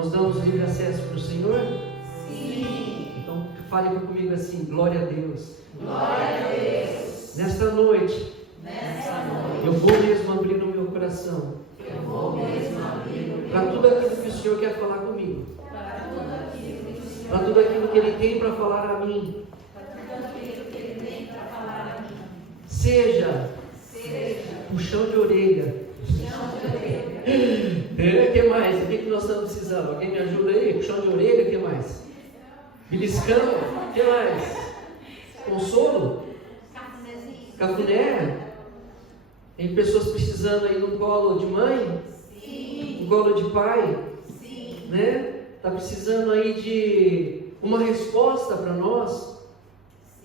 Nós damos livre acesso para o Senhor? Sim. Então fale comigo assim: glória a Deus. Glória a Deus. Nesta noite, eu vou mesmo abrir o meu coração Eu vou mesmo abrir para tudo aquilo que o Senhor quer falar comigo, para tudo aquilo que Ele tem para falar a mim. Seja puxão de orelha. O que mais? O que nós estamos precisando? Alguém me ajuda aí? Puxão de orelha, o que mais? Beliscão, o que mais? Consolo? Cafuné? Tem pessoas precisando aí de um colo de mãe? Sim. Um colo de pai? Sim. Né? Está precisando aí de uma resposta para nós?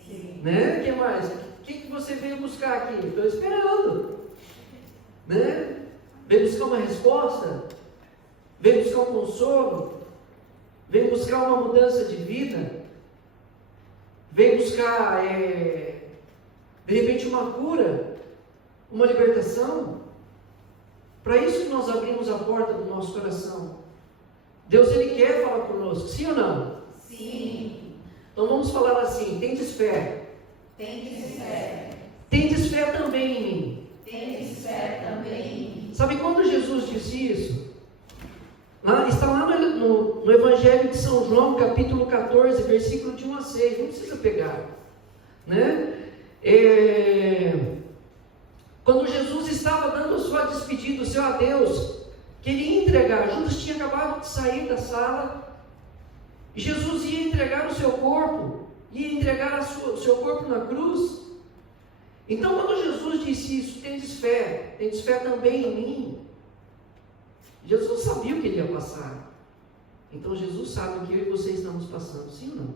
Sim. Né? O que mais? O que você veio buscar aqui? Estou esperando. Né? Veio buscar uma resposta? Veio buscar um consolo? Veio buscar uma mudança de vida? Veio buscar, de repente, uma cura? Uma libertação? Para isso que nós abrimos a porta do nosso coração. Deus, Ele quer falar conosco, sim ou não? Sim. Então vamos falar assim: tendes fé. Tendes fé. Tendes fé também em mim. Tendes fé também em mim. Sabe quando Jesus disse isso? Está lá no Evangelho de São João, capítulo 14, versículo de 1 a 6. Não precisa pegar. Né? Quando Jesus estava dando a sua despedida, o seu adeus, que ele ia entregar, Judas tinha acabado de sair da sala, e Jesus ia entregar o seu corpo, ia entregar o seu corpo na cruz. Então, quando Jesus disse isso: tendes fé também em mim, Jesus sabia o que ele ia passar. Então, Jesus sabe o que eu e você estamos passando, sim ou não?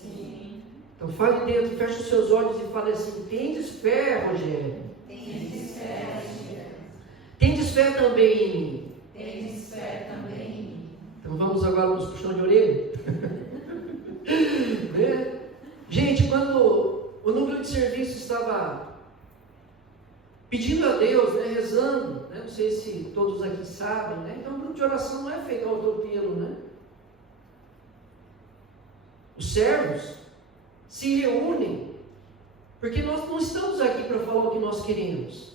Sim. Então, fale dentro, feche os seus olhos e fale assim: tendes fé, Rogério. Tendes fé, Rogério. Tendes fé também em mim. Tendes fé também em mim. Então, vamos agora nos puxão de orelha. Né? Gente, quando o núcleo de serviço estava pedindo a Deus, né, rezando, né, não sei se todos aqui sabem, né, então o grupo de oração não é feito ao atropelo, né? Os servos se reúnem, porque nós não estamos aqui para falar o que nós queremos.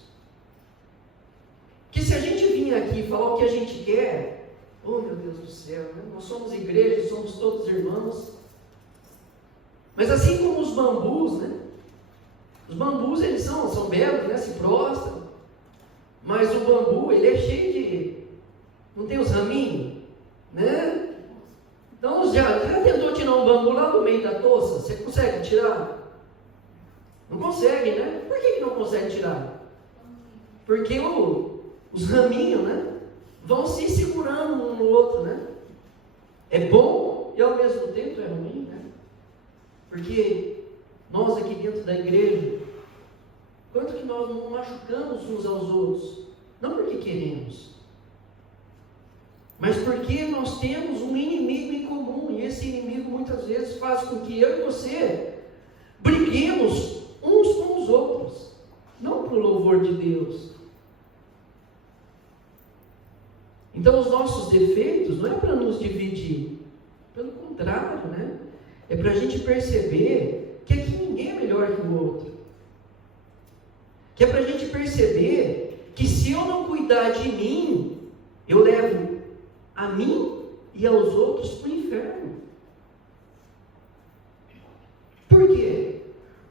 Porque se a gente vir aqui e falar o que a gente quer, oh meu Deus do céu, né? Nós somos igreja, somos todos irmãos. Mas assim como os bambus, né? Os bambus, eles são belos, né? Se prostram. Mas o bambu, ele é cheio de... Não tem os raminhos? Né? Então, já tentou tirar um bambu lá do meio da toça? Você consegue tirar? Não consegue, né? Por que não consegue tirar? Porque os raminhos, né? Vão se segurando um no outro, né? É bom e ao mesmo tempo é ruim, né? Porque nós aqui dentro da igreja, quanto que nós não machucamos uns aos outros? Não porque queremos, mas porque nós temos um inimigo em comum, e esse inimigo muitas vezes faz com que eu e você briguemos uns com os outros, não para o louvor de Deus. Então os nossos defeitos não é para nos dividir, pelo contrário, né? É para a gente perceber que aqui ninguém é melhor que o outro. Que é para a gente perceber que se eu não cuidar de mim, eu levo a mim e aos outros para o inferno. Por quê?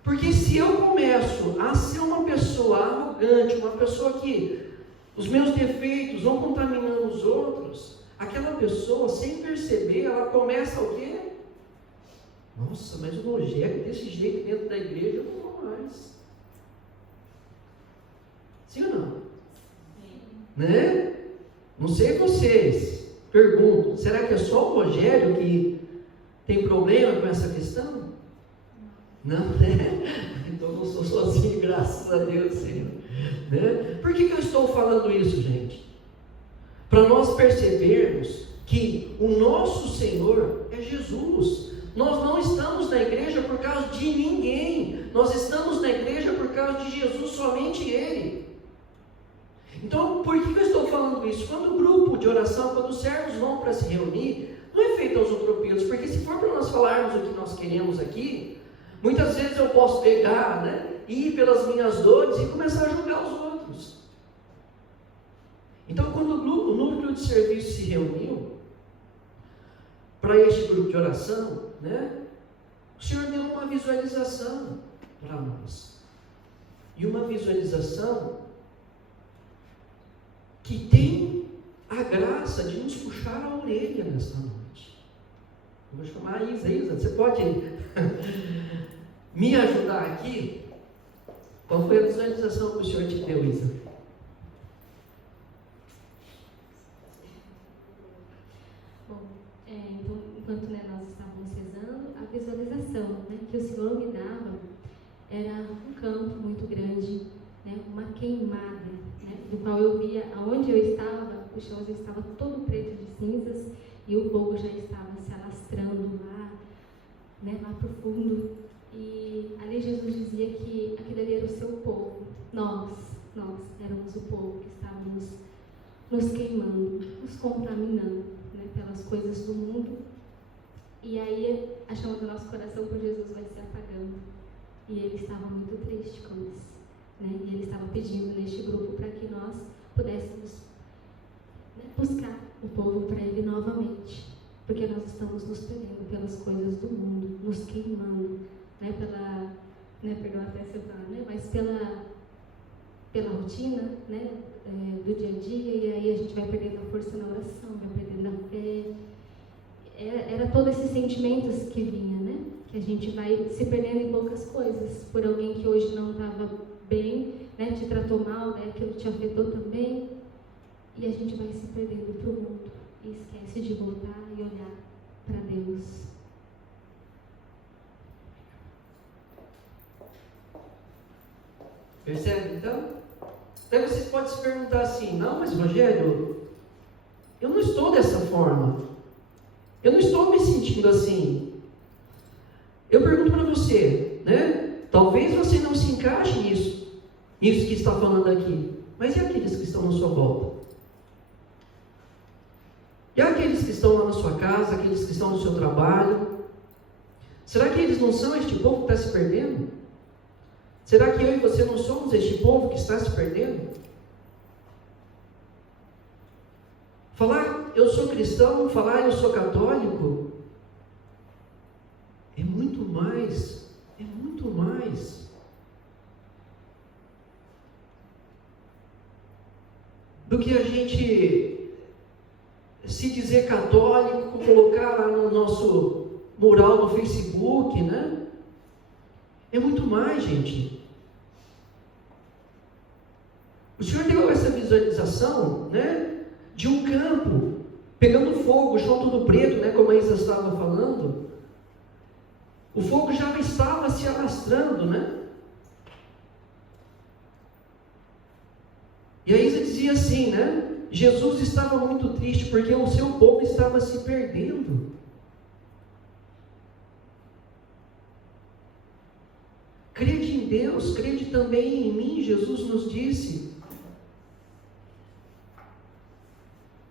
Porque se eu começo a ser uma pessoa arrogante, uma pessoa que os meus defeitos vão contaminando os outros, aquela pessoa, sem perceber, ela começa o quê? Nossa, mas o Rogério desse jeito dentro da igreja eu não vou mais. Sim ou não? Sim. Né? Não sei vocês, pergunto, será que é só o Rogério que tem problema com essa questão? Não, né? Então não sou sozinho, graças a Deus, Senhor. Né? Por que eu estou falando isso, gente? Para nós percebermos que o nosso Senhor é Jesus. Nós não estamos na igreja por causa de ninguém. Nós estamos na igreja por causa de Jesus, somente Ele. Então, por que eu estou falando isso? Quando o grupo de oração, quando os servos vão para se reunir, não é feito aos atropelos, porque se for para nós falarmos o que nós queremos aqui, muitas vezes eu posso pegar, né, ir pelas minhas dores e começar a julgar os outros. Então, quando o núcleo de serviço se reuniu para este grupo de oração, né, o Senhor deu uma visualização para nós. E uma visualização que tem a graça de nos puxar a orelha nesta noite. Eu vou chamar a Isa. Isa, você pode me ajudar aqui? Qual foi a visualização que o Senhor te deu, Isa? Bom, então, enquanto nós estávamos rezando, a visualização, né, que o Senhor me dava era um campo muito grande, né, uma queimada, né, do qual eu via aonde eu estava, o chão já estava todo preto de cinzas e o fogo já estava se alastrando lá, né, lá para o fundo. E ali Jesus dizia que aquele ali era o seu povo, nós éramos o povo que estávamos nos queimando, nos contaminando, né, pelas coisas do mundo. E aí a chama do nosso coração por Jesus vai se apagando. E ele estava muito triste com isso, né? E ele estava pedindo neste grupo para que nós pudéssemos, né, buscar o povo para ele novamente, porque nós estamos nos perdendo pelas coisas do mundo, nos queimando, né, perdão até se eu falar, né, mas pela rotina, né, do dia a dia, e aí a gente vai perdendo a força na oração, vai perdendo a fé. Era todos esses sentimentos que vinha, né, que a gente vai se perdendo em poucas coisas, por alguém que hoje não estava bem, né, te tratou mal, né, aquilo te afetou também, e a gente vai se perdendo para o mundo, e esquece de voltar e olhar para Deus. Percebe então? Daí vocês podem se perguntar assim: não, mas Rogério, eu não estou dessa forma, eu não estou me sentindo assim. Eu pergunto para você, né? Talvez você não se encaixe nisso que está falando aqui, mas e aqueles que estão na sua volta? E aqueles que estão lá na sua casa, aqueles que estão no seu trabalho? Será que eles não são este povo que está se perdendo? Será que eu e você não somos este povo que está se perdendo? Falar eu sou cristão, falar eu sou católico, é muito mais do que a gente se dizer católico, colocar lá no nosso mural no Facebook, né? É muito mais, gente. O Senhor deu essa visualização, né, de um campo pegando fogo, o chão todo preto, né, como a Isa estava falando. O fogo já estava se alastrando, né? E a Isa dizia assim, né? Jesus estava muito triste porque o seu povo estava se perdendo. Crede em Deus, crede também em mim, Jesus nos disse.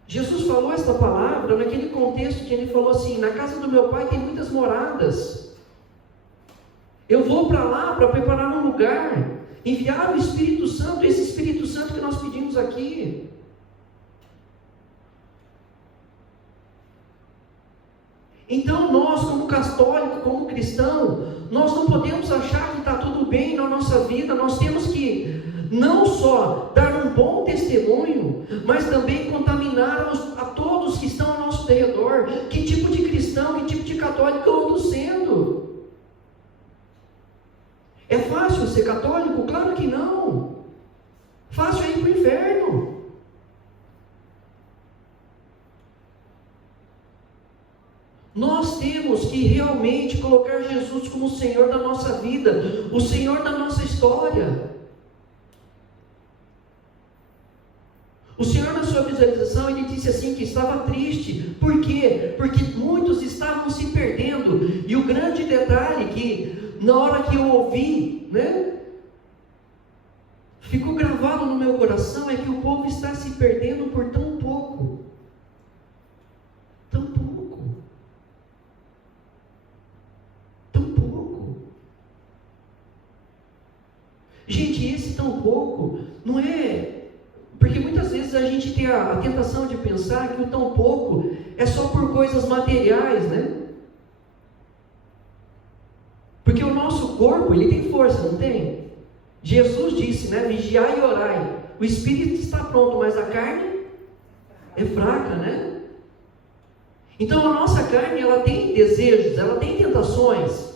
Jesus falou esta palavra naquele contexto que ele falou assim: na casa do meu pai tem muitas moradas. Eu vou para lá para preparar um lugar, enviar o Espírito Santo, esse Espírito Santo que nós pedimos aqui. Então nós, como católico, como cristão, nós não podemos achar que está tudo bem na nossa vida. Nós temos que não só dar um bom testemunho, mas também contaminar a todos que estão ao nosso redor. Que tipo de cristão, que tipo de católico eu estou sendo? É fácil ser católico? Claro que não. Fácil é ir para o inferno. Nós temos que realmente colocar Jesus como o Senhor da nossa vida, o Senhor da nossa história. O Senhor, na sua visualização, ele disse assim que estava triste. Por quê? Porque muitos estavam se perdendo. E o grande detalhe que, na hora que eu ouvi, né, ficou gravado no meu coração é que o povo está se perdendo por tão pouco. Tão pouco. Tão pouco. Gente, esse tão pouco não é... Porque muitas vezes a gente tem a tentação de pensar que o tão pouco é só por coisas materiais, né? Porque o nosso corpo, ele tem força, não tem? Jesus disse, né? Vigiai e orai. O espírito está pronto, mas a carne é fraca, né? Então a nossa carne, ela tem desejos, ela tem tentações.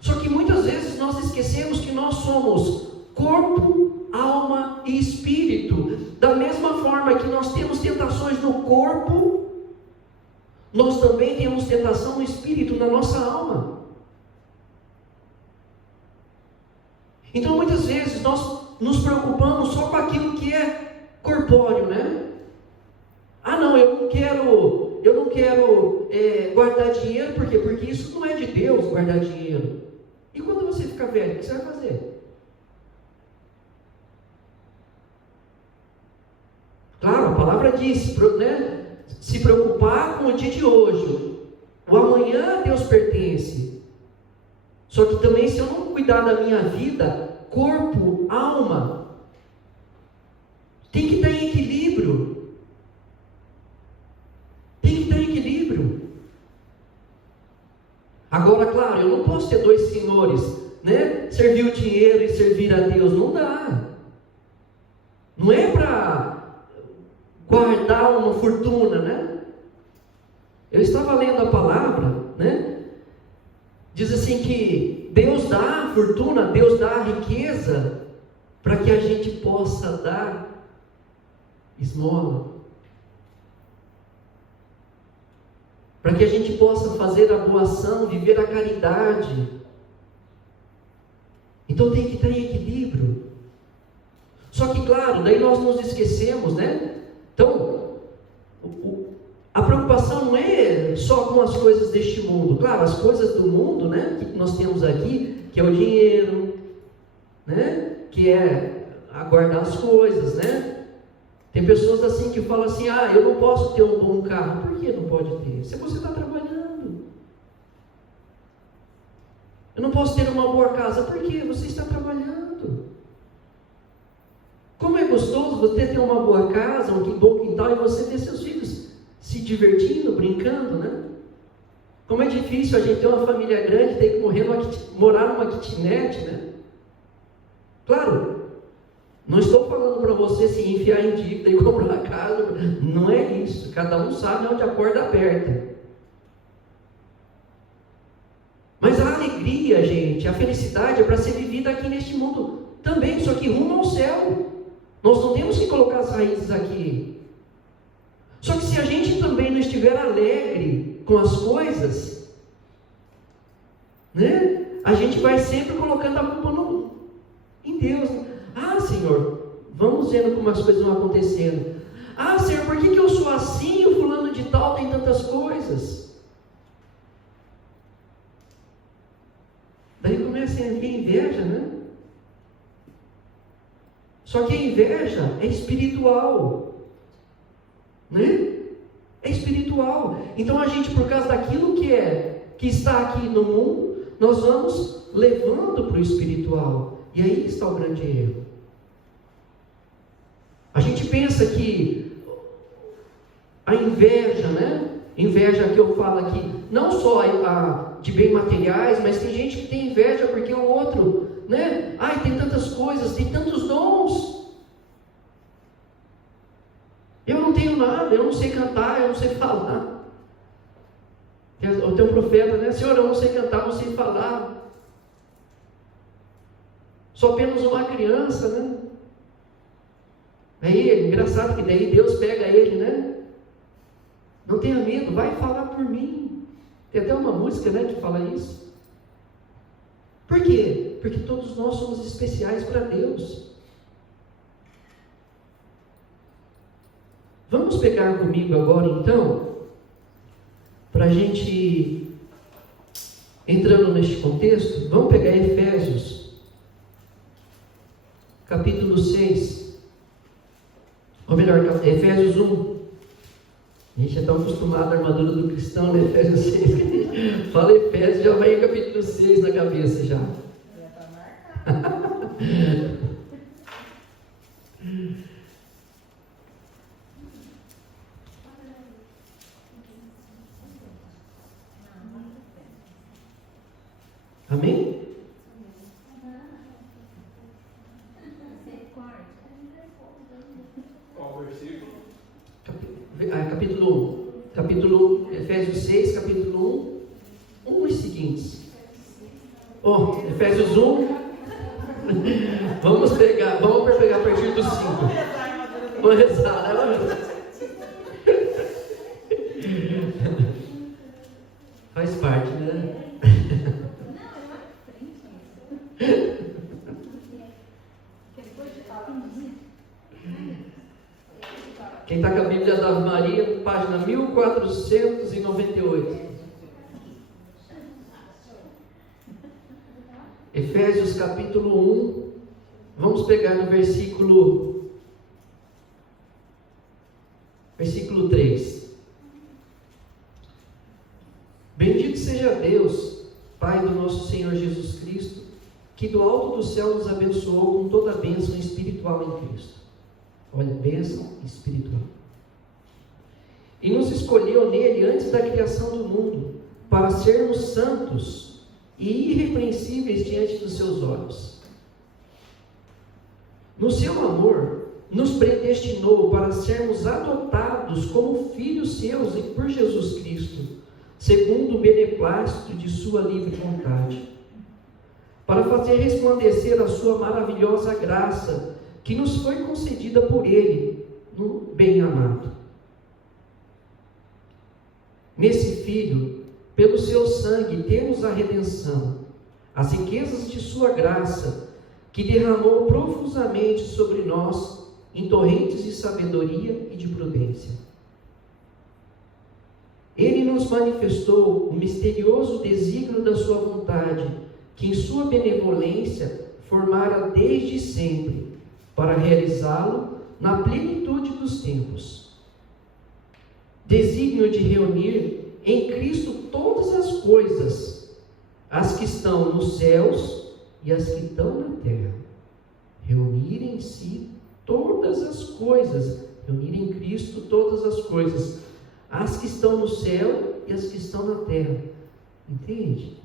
Só que muitas vezes nós esquecemos que nós somos corpo, alma e espírito. Da mesma forma que nós temos tentações no corpo, nós também temos tentação no espírito, na nossa alma. Então muitas vezes nós nos preocupamos só com aquilo que é corpóreo, né? Ah não, eu não quero guardar dinheiro, por quê? Porque isso não é de Deus, guardar dinheiro. E quando você ficar velho, o que você vai fazer? Claro, a palavra diz, né? Se preocupar com o dia de hoje. O amanhã a Deus pertence. Só que também, se eu não cuidar da minha vida, corpo, alma, tem que estar em equilíbrio. Tem que estar em equilíbrio. Agora, claro, eu não posso ter dois senhores, né? Servir o dinheiro e servir a Deus. Não dá. Não é para guardar uma fortuna, né? Eu estava lendo a palavra, né? Diz assim que Deus dá a fortuna, Deus dá a riqueza para que a gente possa dar esmola, para que a gente possa fazer a boa ação, viver a caridade. Então tem que estar em equilíbrio. Só que claro, daí nós nos esquecemos, né? Então, a preocupação não é só com as coisas deste mundo. Claro, as coisas do mundo, né, que nós temos aqui, que é o dinheiro, né, que é aguardar as coisas, né. Tem pessoas assim que falam assim, eu não posso ter um bom carro. Por que não pode ter? Se você está trabalhando. Eu não posso ter uma boa casa. Por que? Você está trabalhando. Como é gostoso você ter uma boa casa, um bom quintal, e você ver seus filhos se divertindo, brincando, né? Como é difícil a gente ter uma família grande, ter que morar numa kitnet, né? Claro, não estou falando para você se enfiar em dívida e comprar uma casa, não é isso. Cada um sabe onde a corda aperta. Mas a alegria, gente, a felicidade é para ser vivida aqui neste mundo também, só que rumo ao céu. Nós não temos que colocar as raízes aqui. Só que se a gente também não estiver alegre com as coisas, né? A gente vai sempre colocando a culpa em Deus. Senhor, vamos vendo como as coisas vão acontecendo. Senhor, por que eu sou assim e o fulano de tal tem tantas coisas? Daí começa a ter inveja, né? Só que a inveja é espiritual, né? É espiritual. Então a gente, por causa daquilo que está aqui no mundo, nós vamos levando para o espiritual. E aí está o grande erro. A gente pensa que a inveja, né? Inveja que eu falo aqui, não só de bens materiais, mas tem gente que tem inveja porque o outro, né? Tem tantas coisas, tem tantos dons. Eu não tenho nada, eu não sei cantar, eu não sei falar. Tem um profeta, né? Senhor, eu não sei cantar, não sei falar. Sou apenas uma criança, né? Aí, engraçado que daí Deus pega ele, né? Não tenha medo, vai falar por mim. Tem até uma música, né, que fala isso. Por quê? Porque todos nós somos especiais para Deus. Vamos pegar comigo agora, então, para a gente, entrando neste contexto, vamos pegar Efésios. capítulo 6. Ou melhor, Efésios 1. A gente é tão acostumado à armadura do cristão, né? Efésios 6. Fala Efésios, já vai em capítulo 6 na cabeça já. Já está marcado. Amém? Qual versículo? Capítulo 1, Efésios 6, capítulo 1, 1 e seguintes. Efésios 1, vamos pegar a partir do 5. Vamos rezar, né? Faz parte, né? Quem está com a Bíblia da Ave Maria, página 1498. Efésios capítulo 1. Vamos pegar no versículo 3. Bendito seja Deus, Pai do nosso Senhor Jesus Cristo, que do alto do céu nos abençoou com toda a bênção espiritual em Cristo. Olha, bênção espiritual. E nos escolheu nele antes da criação do mundo, para sermos santos e irrepreensíveis diante dos seus olhos. No seu amor, nos predestinou para sermos adotados como filhos seus por Jesus Cristo, segundo o beneplácito de sua livre vontade, para fazer resplandecer a sua maravilhosa graça, que nos foi concedida por Ele, no bem-amado. Nesse Filho, pelo seu sangue, temos a redenção, as riquezas de sua graça, que derramou profusamente sobre nós, em torrentes de sabedoria e de prudência. Ele nos manifestou o misterioso desígnio da sua vontade, que em sua benevolência formara desde sempre, para realizá-lo na plenitude dos tempos. Desígnio de reunir em Cristo todas as coisas, as que estão nos céus e as que estão na terra. Reunir em si todas as coisas, reunir em Cristo todas as coisas, as que estão no céu e as que estão na terra. Entende?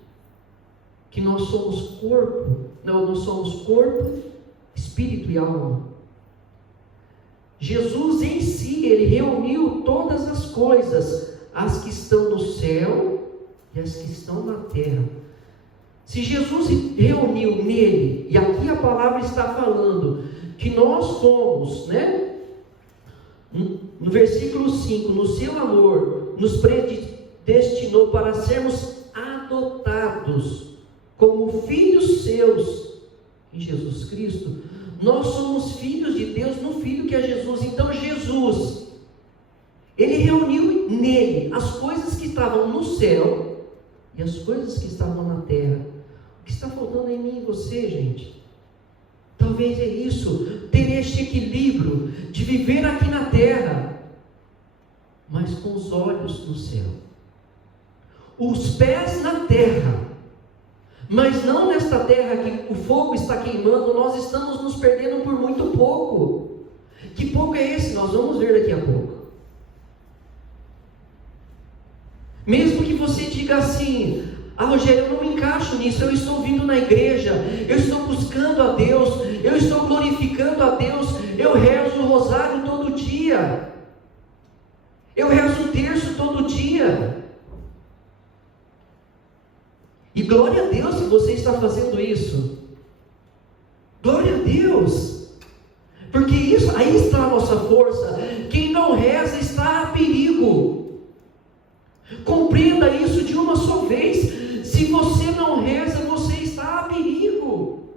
Que nós somos corpo, nós somos corpo, espírito e alma. Jesus em si, Ele reuniu todas as coisas, as que estão no céu e as que estão na terra. Se Jesus reuniu nele, e aqui a palavra está falando, que nós somos, né? No versículo 5, no seu amor, nos predestinou para sermos adotados como filhos seus em Jesus Cristo. Nós somos filhos de Deus no Filho que é Jesus. Então Jesus, Ele reuniu nele as coisas que estavam no céu e as coisas que estavam na terra. O que está faltando em mim e você, gente? Talvez é isso, ter este equilíbrio de viver aqui na terra, mas com os olhos no céu, os pés na terra, mas não nesta terra que o fogo está queimando. Nós estamos nos perdendo por muito pouco. Que pouco é esse? Nós vamos ver daqui a pouco. Mesmo que você diga assim: Rogério, eu não me encaixo nisso, eu estou vindo na igreja, eu estou buscando a Deus, eu estou glorificando a Deus, eu rezo o rosário todo dia, eu rezo o terço todo dia. E glória a Deus se você está fazendo isso. Glória a Deus. Porque isso, aí está a nossa força. Quem não reza está a perigo. Compreenda isso de uma só vez. Se você não reza, você está a perigo.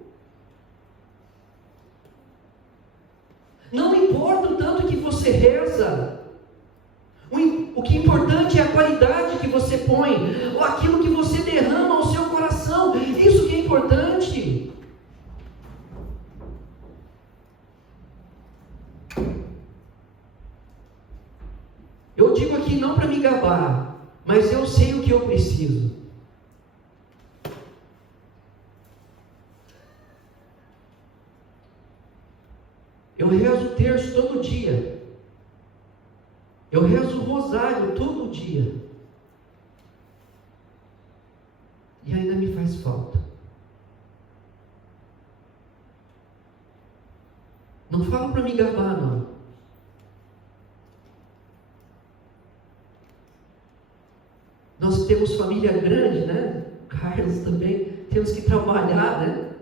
Não importa o tanto que você reza. O que é importante é a qualidade que você põe, ou aquilo que você derrama ao seu coração. Isso que é importante. Eu digo aqui não para me gabar, mas eu sei o que eu preciso. Eu rezo o terço todo dia. Eu rezo o rosário todo dia. E ainda me faz falta. Não falo para me gabar, não. Nós temos família grande, né? Carlos também. Temos que trabalhar, né?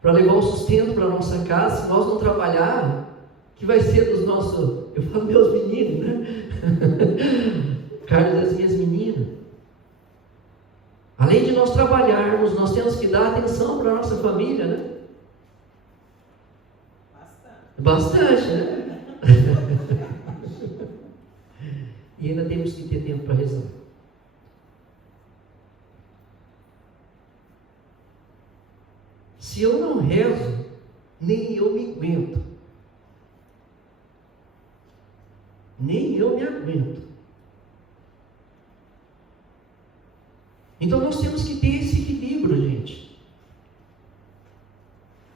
Para levar o sustento para a nossa casa. Se nós não trabalhar, que vai ser dos nossos... Eu falo meus meninos, né? Carlos e as minhas meninas. Além de nós trabalharmos, nós temos que dar atenção para a nossa família, né? Bastante, né? E ainda temos que ter tempo para rezar. Se eu não rezo, nem eu me aguento. Nem eu me aguento. Então nós temos que ter esse equilíbrio, gente.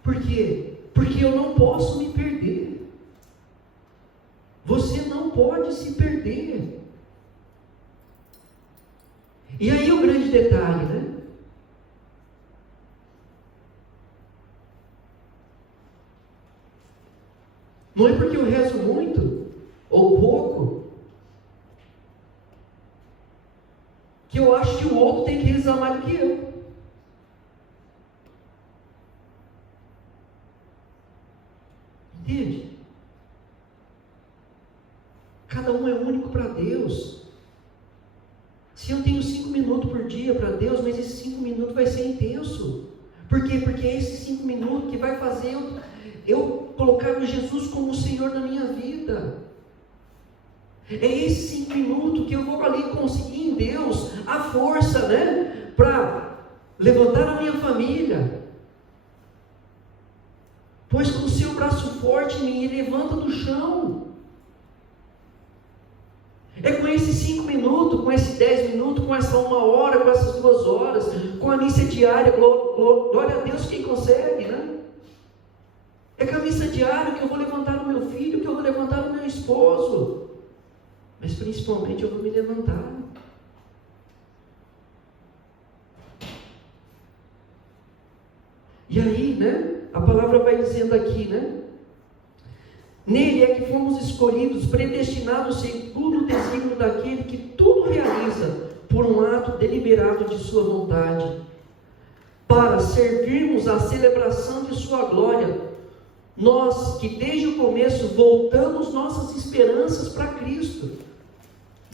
Por quê? Porque eu não posso me perder. Você não pode se perder. E aí o grande detalhe, né? Não é porque eu rezo muito ou pouco que eu acho que o outro tem que rezar mais do que eu. Entende? Cada um é único para Deus. Se eu tenho 5 minutos por dia para Deus, mas esses 5 minutos vai ser intenso. Por quê? Porque é esses 5 minutos que vai fazer eu colocar o Jesus como o Senhor da minha vida. É esses 5 minutos que eu vou ali conseguir em Deus a força, né? Para levantar a minha família. Pois com o seu braço forte me levanta do chão. É com esses 5 minutos, com esses 10 minutos, com essa 1 hora, com essas 2 horas, com a missa diária, glória a Deus quem consegue, né? É com a missa diária que eu vou levantar o meu filho, que eu vou levantar o meu esposo. Mas principalmente eu vou me levantar. E aí, né? A palavra vai dizendo aqui, né? Nele é que fomos escolhidos, predestinados segundo o desígnio daquele que tudo realiza por um ato deliberado de sua vontade, para servirmos à celebração de sua glória. Nós que desde o começo voltamos nossas esperanças para Cristo.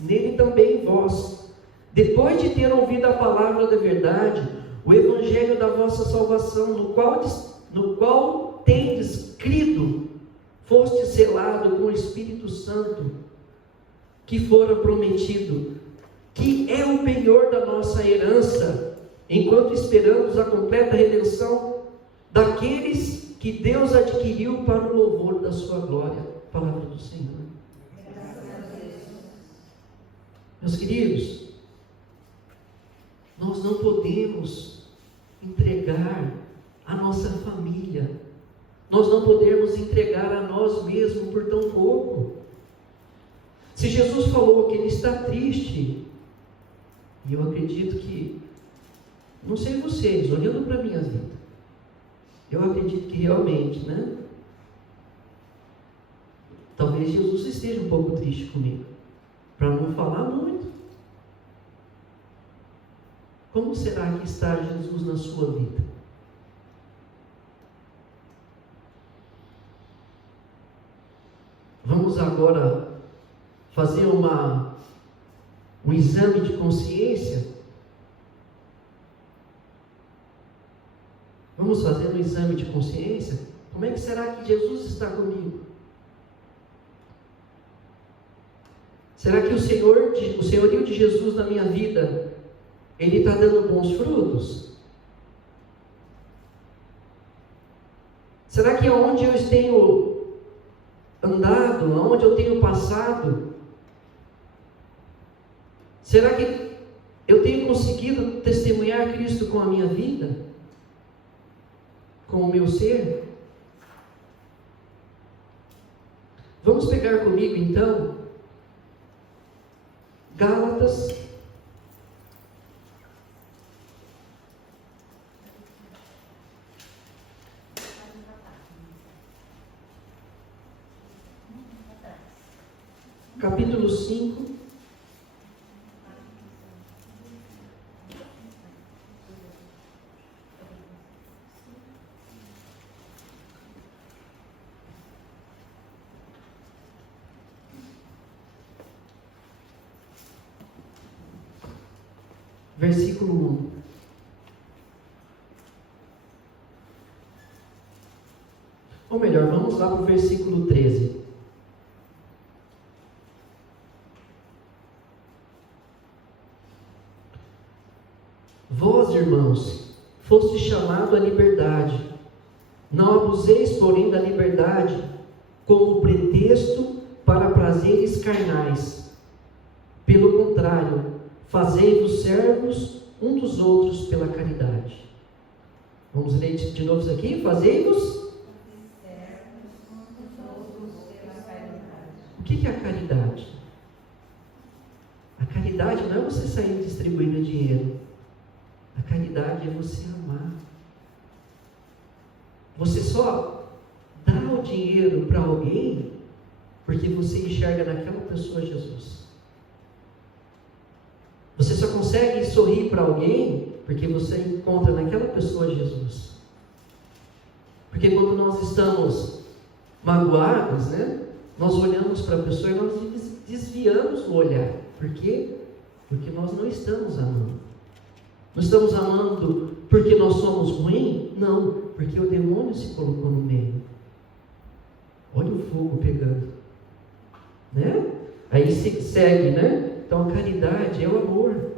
Nele também vós, depois de ter ouvido a palavra da verdade, o evangelho da vossa salvação, no qual tendes crido, foste selado com o Espírito Santo, que fora prometido, que é o penhor da nossa herança, enquanto esperamos a completa redenção daqueles que Deus adquiriu para o louvor da sua glória. Palavra do Senhor. Meus queridos, nós não podemos entregar a nossa família, nós não podemos entregar a nós mesmos por tão pouco. Se Jesus falou que Ele está triste, e eu acredito que, não sei vocês, olhando para a minha vida, eu acredito que realmente, né? Talvez Jesus esteja um pouco triste comigo, para não falar muito. Como será que está Jesus na sua vida? Vamos agora fazer um exame de consciência. Vamos fazer um exame de consciência? Como é que será que Jesus está comigo? Será que o senhorio de Jesus na minha vida, Ele está dando bons frutos? Será que aonde eu tenho andado, aonde eu tenho passado, Será que eu tenho conseguido testemunhar Cristo com a minha vida? Com o meu ser? Vamos pegar comigo então Gálatas, capítulo 5, versículo 1. Ou melhor, vamos lá para o versículo 13. Vós, irmãos, fostes chamados à liberdade. Não abuseis, porém, da liberdade como pretexto para prazeres carnais. Pelo contrário, fazei-vos servos um dos outros pela caridade. Vamos ler de novo isso aqui? Fazei-vos. O que é a caridade? A caridade não é você sair distribuindo dinheiro. A caridade é você amar. Você só dá o dinheiro para alguém porque você enxerga naquela pessoa Jesus. Você só consegue sorrir para alguém porque você encontra naquela pessoa Jesus. Porque quando nós estamos magoados, né, nós olhamos para a pessoa e nós desviamos o olhar. Por quê? Porque nós não estamos amando. Não estamos amando porque nós somos ruins? Não, porque o demônio se colocou no meio. Olha o fogo pegando, né? Aí segue, né? Então a caridade é o amor.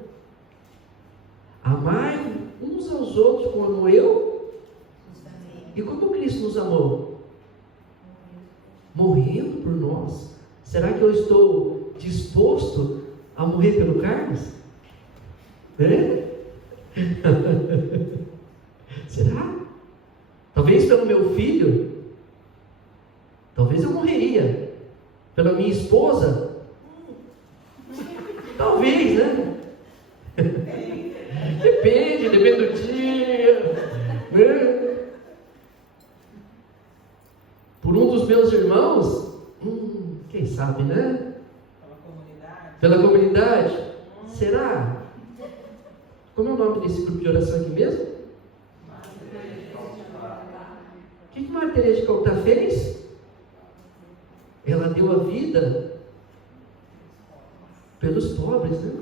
Amai uns aos outros como eu. E como Cristo nos amou? Morrendo por nós. Será que eu estou disposto a morrer pelo Carlos? Né? Será? Talvez pelo meu filho. Talvez eu morreria. Pela minha esposa. Talvez, né? Depende do dia, né? Por um dos meus irmãos, quem sabe, né? Pela comunidade. Será? Como é o nome desse grupo de oração aqui mesmo? O que Maria Teresa de Calcutá fez? Ela deu a vida pelos pobres, né?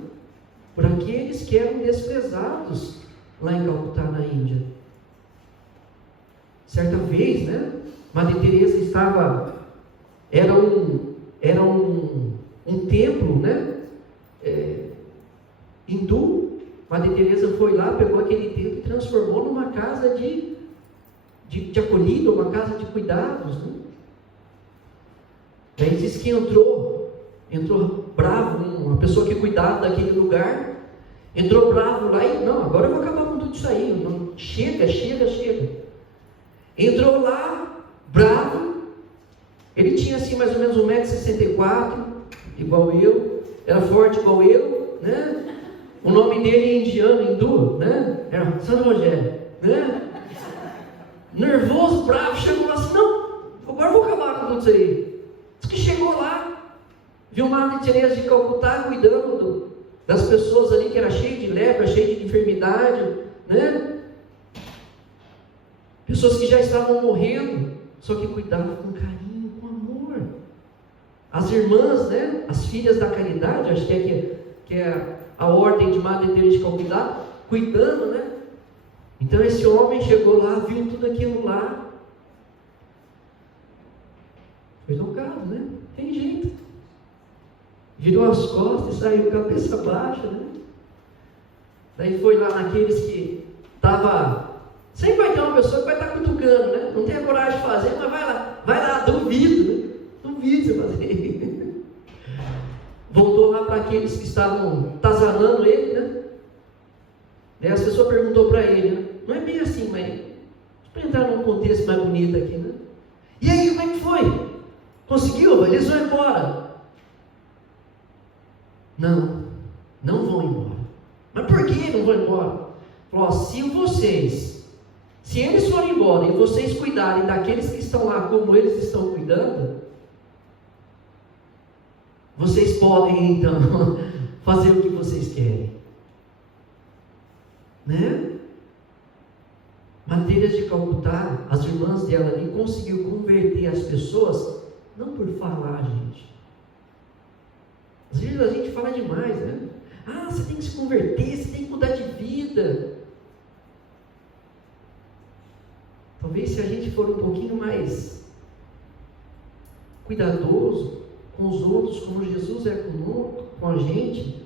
Por aqueles que eram desprezados lá em Calcutá, na Índia. Certa vez, né? Madre Teresa era um templo, né? Hindu. Madre Teresa foi lá, pegou aquele templo e transformou numa casa de acolhida, uma casa de cuidados, né? Daí diz que entrou bravo, uma pessoa que cuidava daquele lugar, entrou bravo lá e, não, agora eu vou acabar com tudo isso aí, não, chega. Entrou lá, bravo, ele tinha assim mais ou menos 1,64 m, igual eu, era forte igual eu, né? O nome dele é indiano, hindu, né? Era Santo Rogério, né? Nervoso, bravo, chegou lá assim, não, agora eu vou acabar com tudo isso aí. Diz que chegou lá, viu Madre Teresa de Calcutá cuidando das pessoas ali que era cheio de lepra, cheio de enfermidade, né? Pessoas que já estavam morrendo, só que cuidavam com carinho, com amor. As irmãs, né? As filhas da caridade, acho que é a ordem de Madre Teresa de Calcutá, cuidando, né? Então esse homem chegou lá, viu tudo aquilo lá, foi tocado, né? Tem jeito. Virou as costas e saiu cabeça baixa, né? Daí foi lá naqueles que estava. Sempre vai ter uma pessoa que vai estar cutucando, né? Não tem a coragem de fazer, mas vai lá, duvido, né? Duvido você fazer. voltou lá para aqueles que estavam atazanando ele, né? Daí as pessoas perguntou para ele, né? Não é bem assim, mas para entrar num contexto mais bonito aqui, né? E aí, como é que foi? Conseguiu? Eles vão embora. Não, não vão embora. Mas por que não vão embora? Falou, se eles forem embora e vocês cuidarem daqueles que estão lá como eles estão cuidando, vocês podem então fazer o que vocês querem, né? Mateiras de Calcutá, as irmãs dela ali conseguiu converter as pessoas, não por falar, gente. Às vezes a gente fala demais, né? Ah, você tem que se converter, você tem que mudar de vida. Talvez se a gente for um pouquinho mais cuidadoso com os outros, como Jesus é com a gente,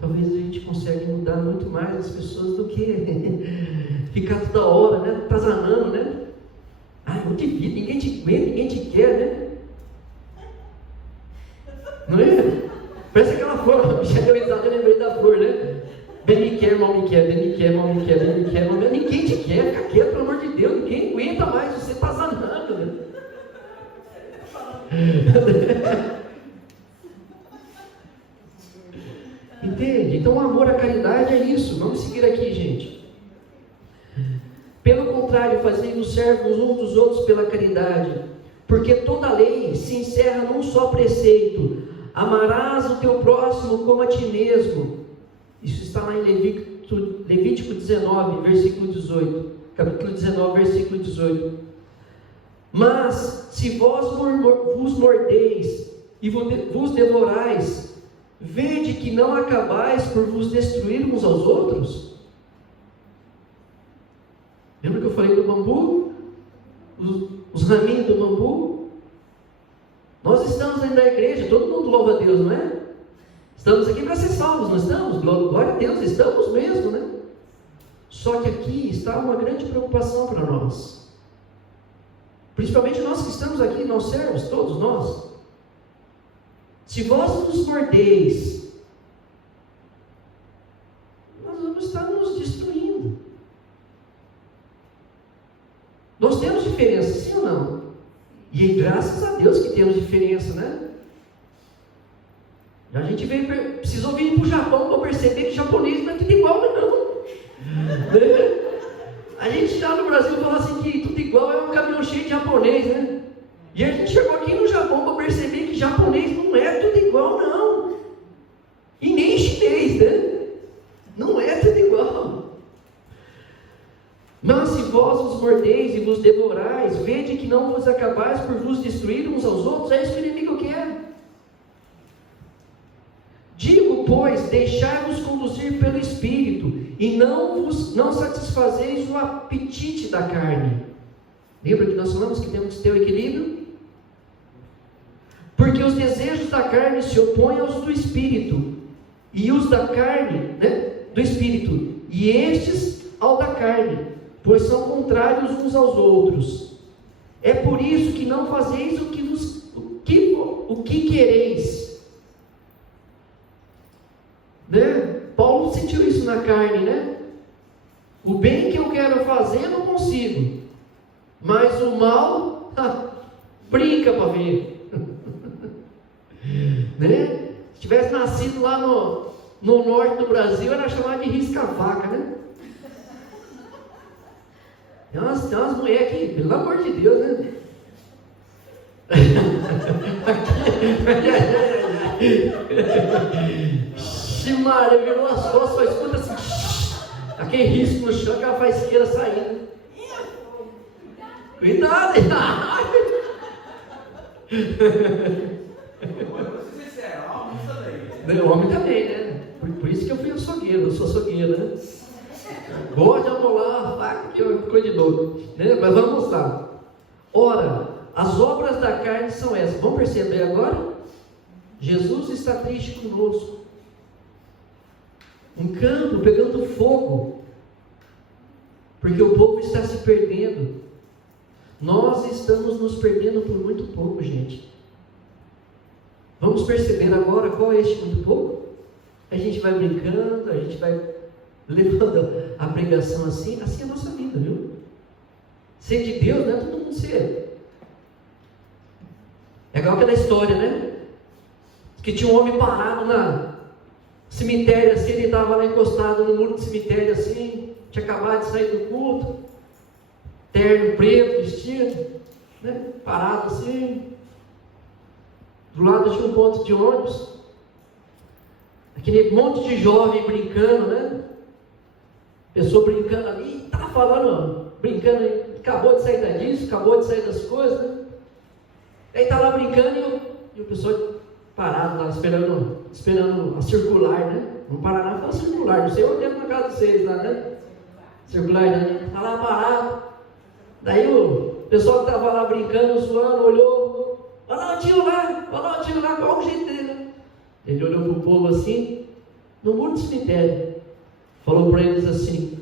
talvez a gente consiga mudar muito mais as pessoas do que ficar toda hora, né? Atazanando, né? Ai, eu te vi, ninguém te aguenta, ninguém te quer, né? Não é? Parece aquela flor, eu lembrei da flor, né? Bem me quer, mal me quer, bem me quer, mal me quer, bem me quer, mal me quer. Ninguém te quer, fica quieto, pelo amor de Deus, ninguém aguenta mais, você está zanando, né? Entende? Então o amor à caridade é isso. Vamos seguir aqui, gente. Pelo contrário, fazei-vos servos uns dos outros pela caridade, porque toda lei se encerra num só preceito: amarás o teu próximo como a ti mesmo. Isso está lá em Levítico 19, versículo 18. Capítulo 19, versículo 18. Mas se vós vos mordeis e vos devorais, vede que não acabais por vos destruir uns aos outros? Lembra que eu falei do bambu? Os raminhos do bambu? Nós estamos dentro da igreja, todo mundo louva a Deus, não é? Estamos aqui para ser salvos, não estamos? Glória a Deus, estamos mesmo, né? Só que aqui está uma grande preocupação para nós. Principalmente nós que estamos aqui, nós servos, todos nós. Se vós nos mordeis, nós vamos estar nos destruindo. Nós temos diferença, sim ou não? E graças a Deus que temos diferença, né? A gente precisou vir para o Japão para perceber que japonês não é tudo igual, não. A gente já no Brasil fala assim que tudo igual é um caminhão cheio de japonês, né? E a gente chegou aqui no Japão para perceber que japonês não é tudo igual, não. E nem chinês, né? Não é tudo igual. Mas se vós os mordeis e vos devorais, vede que não vos acabais por vos destruir uns aos outros. É isso que o inimigo quer. Digo, pois, deixai-vos conduzir pelo Espírito, e não satisfazeis o apetite da carne. Lembra que nós falamos que temos que ter o equilíbrio? Porque os desejos da carne se opõem aos do Espírito, e os da carne, né, do Espírito, e estes ao da carne, pois são contrários uns aos outros. É por isso que não fazeis o que quereis. Né? Paulo sentiu isso na carne, né? O bem que eu quero fazer eu não consigo, mas o mal, brinca para ver. Né? Se tivesse nascido lá no norte do Brasil, era chamado de risca-faca, né? Tem umas mulheres aqui, pelo amor de Deus, né? Maria virou as costas, só escuta assim, aquele risco no chão que ela faz isqueira saindo. Cuidado! O homem também, né? Por isso que eu fui açougueiro, eu sou açougueiro, né? Gosto de amolar a faca, que eu coisa de louco, né? Mas vamos lá. Ora, as obras da carne são essas. Vamos perceber agora? Jesus está triste conosco. Um campo pegando fogo, porque o povo está se perdendo. Nós estamos nos perdendo por muito pouco, gente. Vamos perceber agora qual é este muito pouco? A gente vai brincando, a gente vai levando a pregação assim é a nossa vida, viu? Ser de Deus não é todo mundo ser. É igual aquela história, né? Que tinha um homem parado na cemitério assim, ele estava lá encostado no muro do cemitério assim, tinha acabado de sair do culto, terno preto, vestido, né? Parado assim. Do lado tinha um ponto de ônibus, aquele monte de jovem brincando, né? Pessoa brincando ali, tá falando, brincando, acabou de sair disso, acabou de sair das coisas, né? Aí tá lá brincando e o pessoal parado lá, esperando a circular, né? No Paraná fala circular, não sei onde é na casa de vocês lá, né? Circular, né? Tá lá parado. Daí o pessoal que tava lá brincando, zoando, olhou, olha lá o tio lá, qual o jeito dele, né? Ele olhou pro povo assim, no muro do cemitério, falou para eles assim: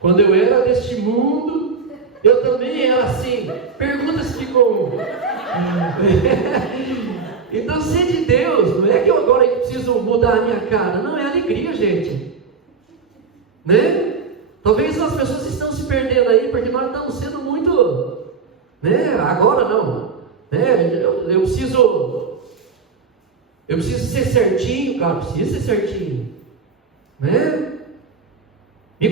quando eu era deste mundo, eu também era assim. Pergunta se ficou. Então, ser de Deus, não é que eu agora preciso mudar a minha cara, não, é alegria, gente, né? Talvez as pessoas estão se perdendo aí, porque nós estamos sendo muito, né? Agora não, né? Eu preciso ser certinho, cara, preciso ser certinho, né? Me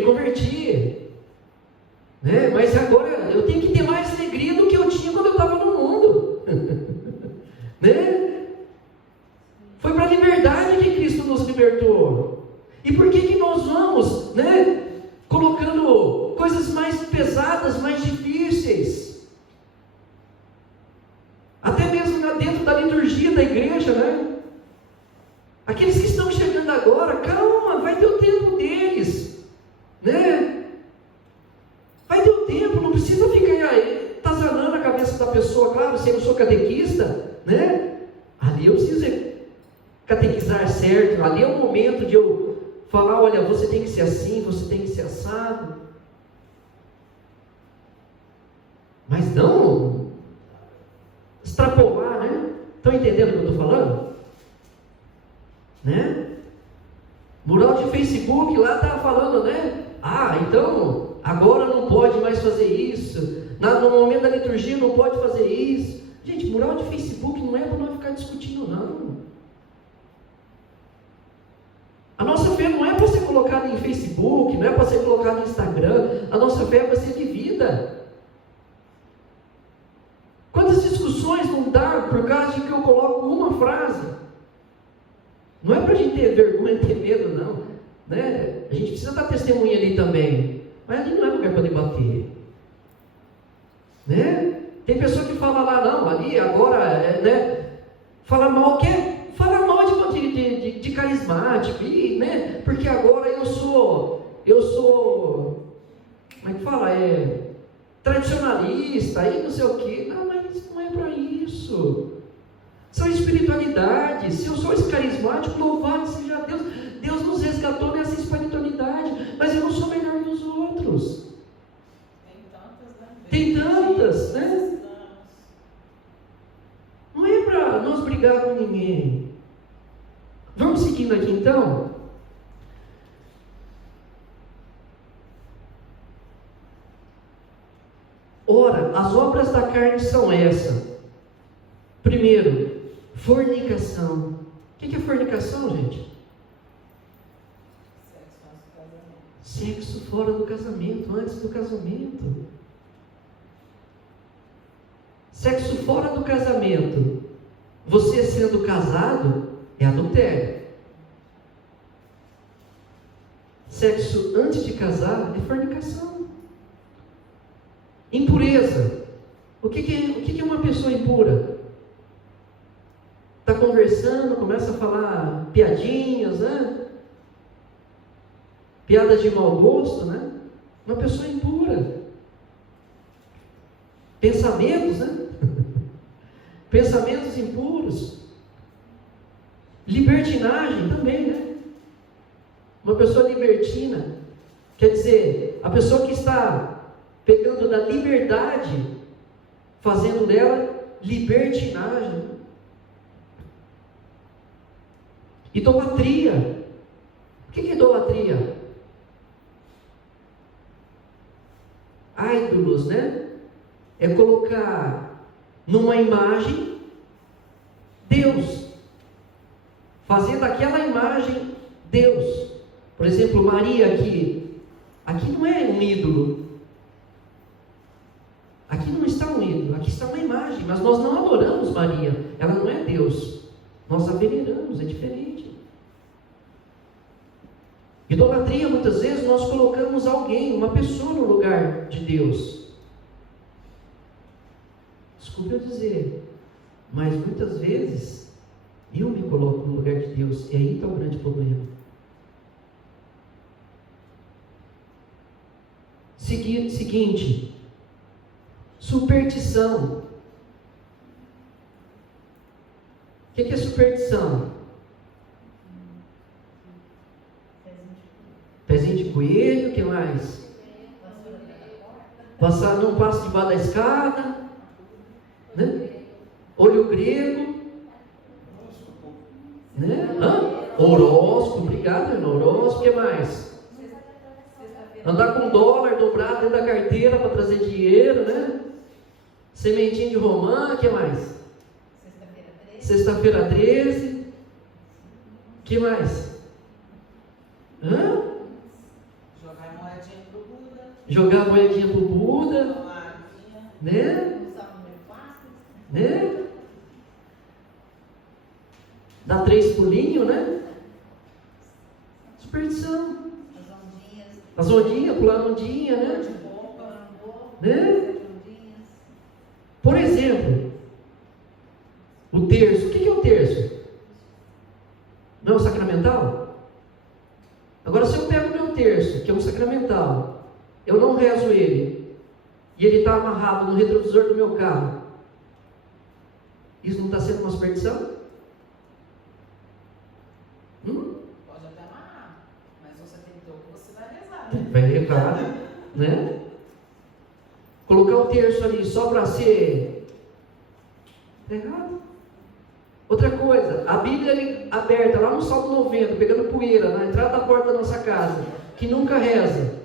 converti, né? Mas agora eu tenho que ter mais alegria do que eu tinha quando eu estava no mundo, né? Foi para a liberdade que Cristo nos libertou. E por que nós vamos, né, colocando coisas mais pesadas, mais difíceis? Até mesmo dentro da liturgia da igreja, né? Aqueles que estão chegando agora, calma, vai ter o tempo deles, né? Vai ter o tempo, não precisa ficar aí atazanando a cabeça da pessoa. Claro, se eu sou catequista, né? Ali eu preciso catequizar certo, ali é o momento de eu falar: olha, você tem que ser assim, você tem que ser assado. Mas não extrapolar, né? Estão entendendo o que eu estou falando? Né? Mural de Facebook lá estava falando, né? Então agora não pode mais fazer isso. No momento da liturgia não pode fazer isso. Gente, mural de Facebook não é para nós ficar discutindo, não. A nossa fé não é para ser colocada em Facebook, não é para ser colocada no Instagram. A nossa fé é para ser vivida. Quantas discussões não dá por causa de que eu coloco uma frase? Não é para a gente ter vergonha, ter medo, não, né? A gente precisa dar testemunha ali também, mas ali não é lugar para debater, né? Tem pessoa que fala lá: não, ali agora, né? Fala mal de carismático, né? Porque agora eu sou, como é que fala? Tradicionalista, aí não sei o que. Não, mas não é para isso. São espiritualidades. Se eu sou esse carismático, louvado seja Deus. Deus nos resgatou nessa espiritualidade, mas eu não sou melhor que os outros. Tem tantas, né? Não é para nós brigar com ninguém. Vamos seguindo aqui então. Ora, as obras da carne são essas. Primeiro, fornicação. O que é fornicação, gente? Sexo fora do casamento, antes do casamento. Sexo fora do casamento, você sendo casado, é adultério. Sexo antes de casar é fornicação. Impureza. O que é uma pessoa impura? Está conversando, começa a falar piadinhas, né? Piadas de mau gosto, né? Uma pessoa impura. Pensamentos, né? Pensamentos impuros. Libertinagem também, né? Uma pessoa libertina, quer dizer, a pessoa que está pegando da liberdade, fazendo dela libertinagem, idolatria. O que é idolatria? Ídolos, né? É colocar numa imagem Deus, fazer daquela imagem Deus. Por exemplo, Maria aqui não é um ídolo. Aqui não está um ídolo, aqui está uma imagem, mas nós não adoramos Maria, ela não é Deus, nós a veneramos, é diferente. Idolatria, muitas vezes nós colocamos alguém, uma pessoa no lugar de Deus. Desculpe eu dizer, mas muitas vezes eu me coloco no lugar de Deus, e aí está o grande problema. Seguinte, superstição. O que é superstição? Pezinho de coelho, o que mais? Não passa debaixo da escada, né? Olho grego, né? Horóscopo, obrigado, horóscopo, o que mais? Andar com dólar dobrado dentro da carteira para trazer dinheiro, né? Sementinho de romã, o que mais? Sexta-feira 13. O que mais? Jogar moedinha pro Buda. Né? Né? Dar 3 pulinhos, né? Superstição. As ondinhas, pular ondinha, né? Por exemplo, o terço. O que é o terço? Não é um sacramental? Agora, se eu pego o meu terço, que é um sacramental, eu não rezo ele, e ele está amarrado no retrovisor do meu carro, isso não está sendo uma superstição? Pode até amarrar, mas você tem que ter o que você vai rezar, né? Vai rezar, né? Colocar o terço ali só para ser errado. Outra coisa, a Bíblia ali aberta lá no Salmo 90, pegando poeira na entrada da porta da nossa casa, que nunca reza.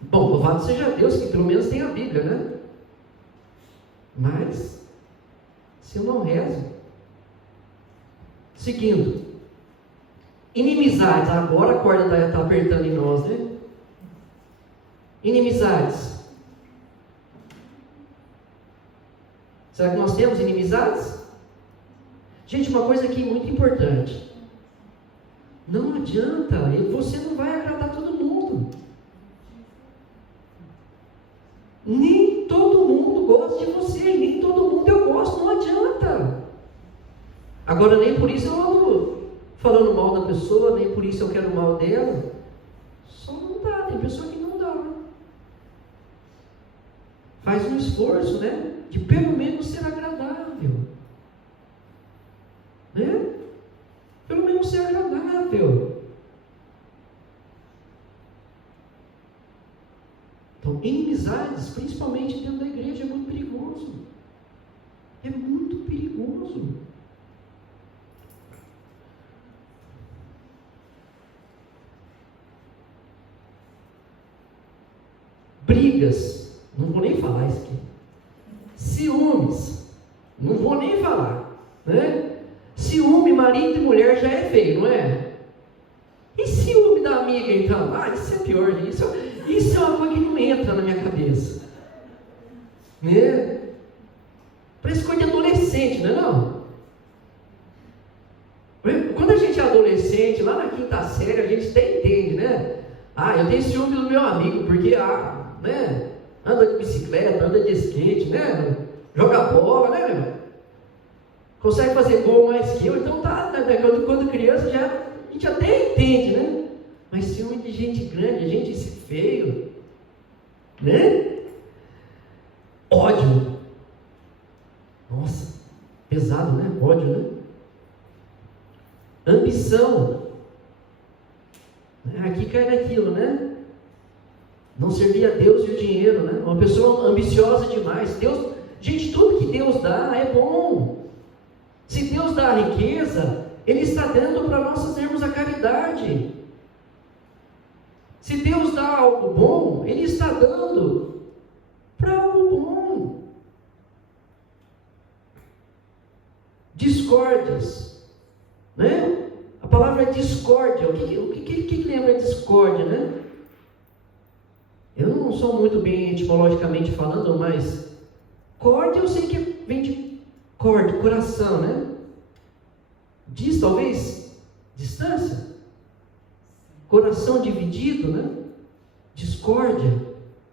Bom, louvado seja Deus que pelo menos tem a Bíblia, né? Mas se eu não rezo. Seguindo, inimizades. Agora a corda está apertando em nós, né? Inimizades. Será que nós temos inimizades? Gente, uma coisa aqui muito importante. Não adianta, você não vai agradar todo mundo. Nem todo mundo gosta de você, nem todo mundo eu gosto, não adianta. Agora, nem por isso eu ando falando mal da pessoa, nem por isso eu quero o mal dela. Só não dá, tem pessoa que não dá. Faz um esforço, né? De pelo menos ser agradável. Né? Pelo menos ser agradável. Então, inimizades, principalmente dentro da igreja, é muito perigoso. É muito perigoso. Brigas, não vou nem falar isso aqui. Ciúmes, não vou nem falar, né? Ciúme, marido e mulher já é feio, não é? E ciúme da amiga então? Isso é pior, gente. Isso é uma coisa que não entra na minha cabeça, né? Parece coisa de adolescente, não é não? Quando a gente é adolescente, lá na quinta série, a gente até entende, né? Eu tenho ciúme do meu amigo, porque, né? Anda de bicicleta, anda de skate, né? Joga bola, né, meu irmão? Consegue fazer gol mais que eu, então tá, né? Quando criança a gente até entende, né? Mas ciúme de gente grande, gente feio, né? Ódio. Nossa, pesado, né? Ódio, né? Ambição. Aqui cai naquilo, né? Não servir a Deus e o dinheiro, né? Uma pessoa ambiciosa demais. Deus, gente, tudo que Deus dá é bom. Se Deus dá a riqueza, Ele está dando para nós fazermos a caridade. Se Deus dá algo bom, Ele está dando para algo bom. Discórdias, né? A palavra é discórdia. O que lembra discórdia, né? Eu não sou muito bem etimologicamente falando, mas córdia eu sei que vem de corda, coração, né? Diz talvez distância, coração dividido, né? Discórdia,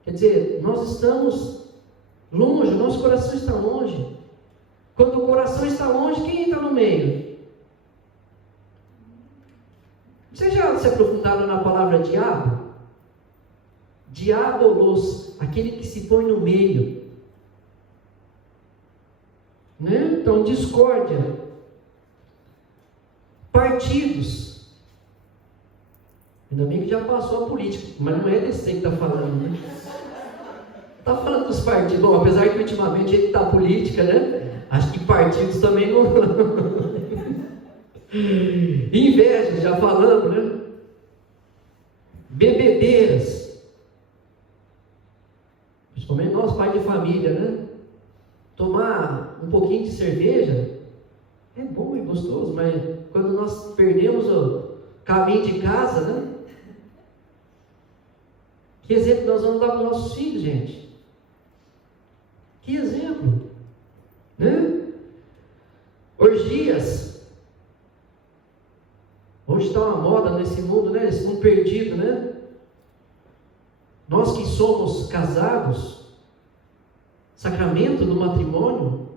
quer dizer, nós estamos longe, o nosso coração está longe. Quando o coração está longe, quem está no meio? Vocês já se aprofundaram na palavra diabo? Diabolos, aquele que se põe no meio, né? Então, discórdia, partidos. Ainda bem que já passou a política, mas não é desse que está falando, né? Está falando dos partidos. Bom, apesar que ultimamente a gente está política, né? Acho que partidos também não. Inveja, já falamos, né? Bebedeiras. Principalmente nós, pais de família, né? Tomar um pouquinho de cerveja é bom e gostoso, mas quando nós perdemos o caminho de casa, né? Que exemplo nós vamos dar para os nossos filhos, gente? Que exemplo, né? Orgias. Hoje está uma moda nesse mundo, né? Esse mundo perdido, né? Nós que somos casados, sacramento do matrimônio,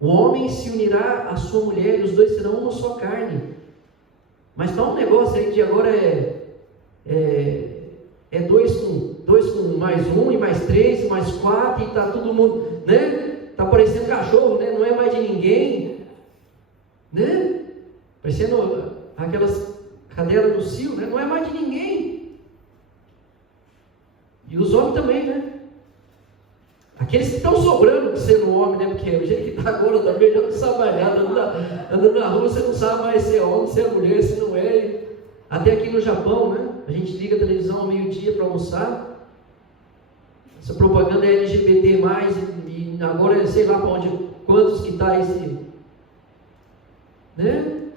o homem se unirá à sua mulher e os dois serão uma só carne. Mas está um negócio aí de agora é dois com mais um, e mais três, e mais quatro, e está todo mundo, né? Está parecendo cachorro, né? Não é mais de ninguém, né? Parecendo aquelas cadelas do cio, né? Não é mais de ninguém. E os homens também, né? Aqueles que estão sobrando de ser um homem, né? Porque o jeito que está agora também já não sabe mais nada. Andando na rua, você não sabe mais se é homem, se é mulher, se não é. Até aqui no Japão, né? A gente liga a televisão ao meio-dia para almoçar. Essa propaganda é LGBT+, e agora sei lá para onde, quantos que está esse, né?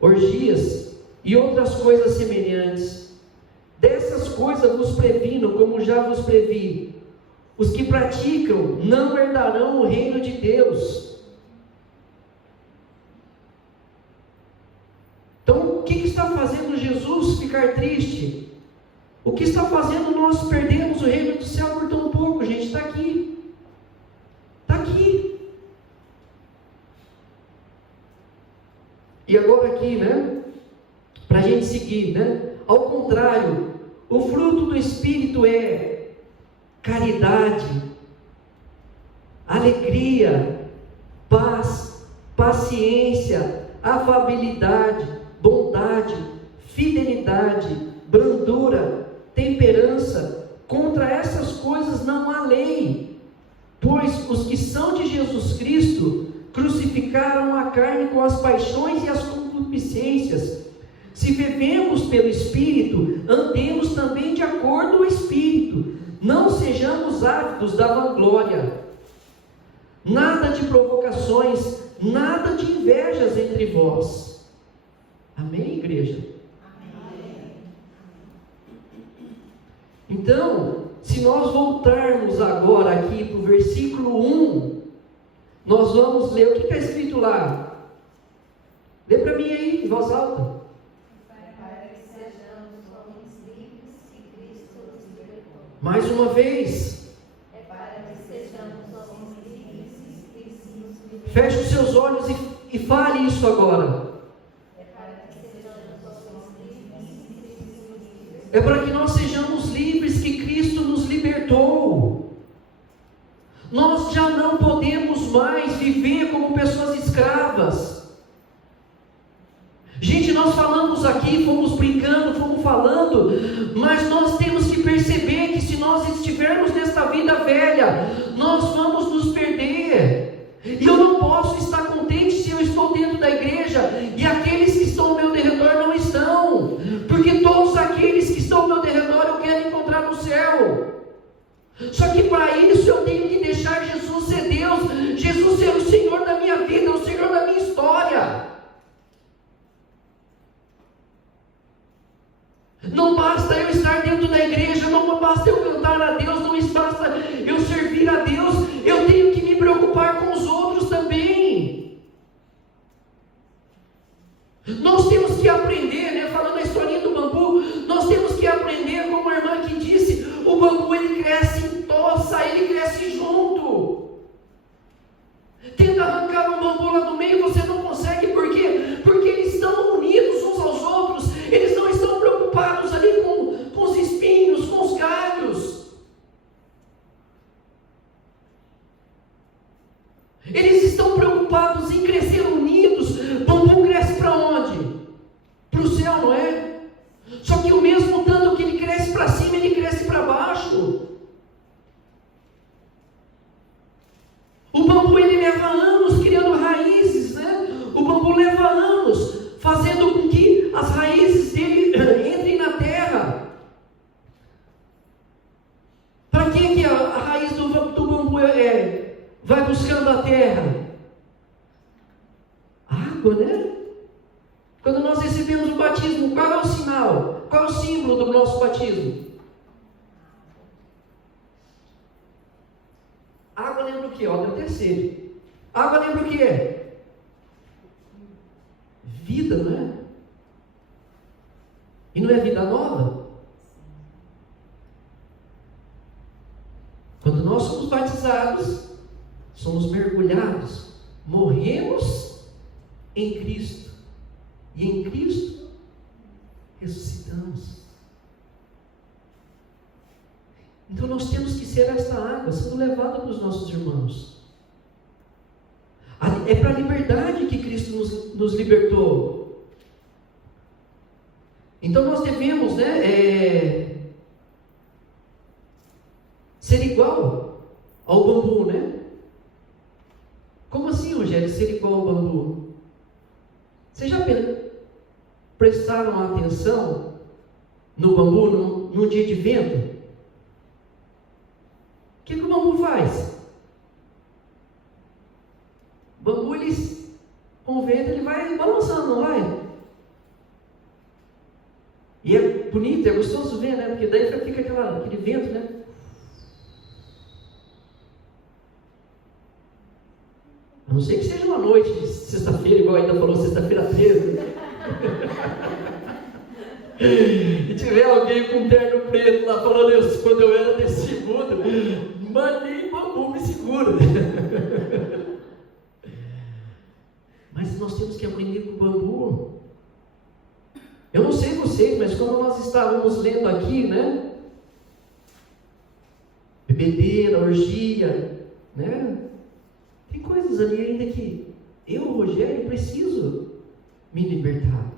Orgias e outras coisas semelhantes. Dessas coisas vos previno, como já vos previ. Os que praticam não herdarão o reino de Deus. Então, o que está fazendo Jesus ficar triste? O que está fazendo nós perdermos o reino do céu por tão pouco, gente? Está aqui. Está aqui. E agora aqui, né? Para a gente seguir, né? Ao contrário, o fruto do Espírito é caridade, alegria, paz, paciência, afabilidade, bondade, fidelidade, brandura, temperança. Contra essas coisas não há lei, pois os que são de Jesus Cristo crucificaram a carne com as paixões e as concupiscências. Se vivemos pelo Espírito, andemos também de acordo com o Espírito. Não sejamos ávidos da vanglória. Nada de provocações, nada de invejas entre vós. Amém, igreja? Amém. Então, se nós voltarmos agora aqui para o versículo 1, nós vamos ler o que está escrito lá. Lê para mim aí, em voz alta. Mais uma vez. É para que sejamos homens livres e livres. Feche os seus olhos e fale isso agora. É para que sejamos homens livres e livres. É para que nós sejamos livres que Cristo nos libertou. Nós já não podemos mais viver como pessoas escravas. Gente, nós falamos aqui, fomos brincando, fomos falando falando, mas nós temos que perceber que se nós estivermos nesta vida velha, nós vamos nos perder. E eu não posso estar contente se eu estou dentro da igreja e aqueles que estão ao meu derredor não estão, porque todos aqueles que estão ao meu derredor eu quero encontrar no céu. Só que para isso eu tenho que deixar Jesus ser Deus, Jesus ser o Senhor da minha vida, o Senhor da minha história. Não basta eu estar dentro da igreja, não basta eu cantar a Deus, não basta eu servir a Deus, eu tenho que me preocupar com os outros também. Nós temos que aprender, né? Falando a historinha do bambu, nós temos que aprender, como a irmã que disse, o bambu ele cresce em toça, ele cresce junto. Tenta arrancar um bambu lá do meio, você não consegue, por quê? Porque eles estão unidos uns aos outros, eles não estão preocupados ali com os espinhos, com os galhos. Eles estão preocupados em crescer unidos. Bambu cresce para onde? Para o céu, não é? Só que o mesmo tanto que ele cresce para cima, ele cresce para baixo. O bambu ele leva anos criando raízes, né? O bambu leva anos fazendo com que as raízes dele entrem na terra. Para que a raiz do bambu vai buscando a terra? Água, né? Quando nós recebemos o batismo, qual é o sinal? Qual é o símbolo do nosso batismo? Água lembra o quê? Ó, deu terceiro. Água lembra o quê? Vida, não é? E não é vida nova? Quando nós somos batizados, somos mergulhados, morremos em Cristo. E em Cristo ressuscitamos. Então nós temos que ser esta água sendo levada para os nossos irmãos. É para a liberdade que Cristo nos libertou. Então nós devemos, né, ser igual ao bambu, né? Como assim, Rogério, ser igual ao bambu? Vocês já prestaram atenção no bambu num dia de vento? O que o bambu faz? O bambu, com o vento, ele vai balançando, não vai? E é bonito, é gostoso ver, né? Porque daí fica aquele vento, né? A não ser que seja uma noite de sexta-feira, igual ainda falou, sexta-feira 13. E tiver alguém com um terno preto lá falando isso, quando eu era desse mundo, mandei bambu, me segura. Mas nós temos que aprender com o bambu. Eu não sei vocês, mas quando nós estávamos lendo aqui, né? Bebedeira, orgia, né? Tem coisas ali ainda que eu, Rogério, preciso me libertar.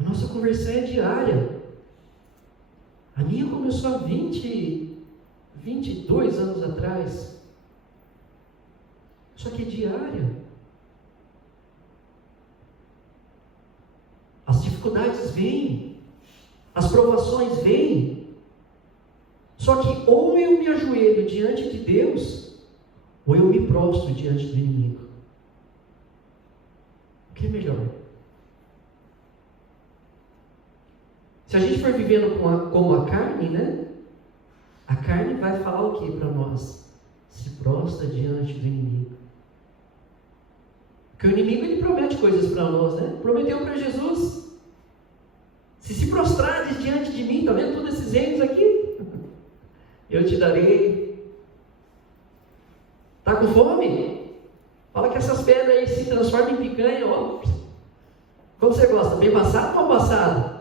A nossa conversão é diária. A minha começou há 22 anos atrás. Só que é diária. As dificuldades vêm, as provações vêm. Só que ou eu me ajoelho diante de Deus, ou eu me prostro diante do inimigo. O que é melhor? Se a gente for vivendo como a carne, né? A carne vai falar o que para nós? Se prostra diante do inimigo. Porque o inimigo ele promete coisas para nós, né? Prometeu para Jesus: se prostrares diante de mim, está vendo todos esses reinos aqui? Eu te darei. Está com fome? Fala que essas pedras aí se transformam em picanha, ó. Como você gosta? Bem passado ou mal passado?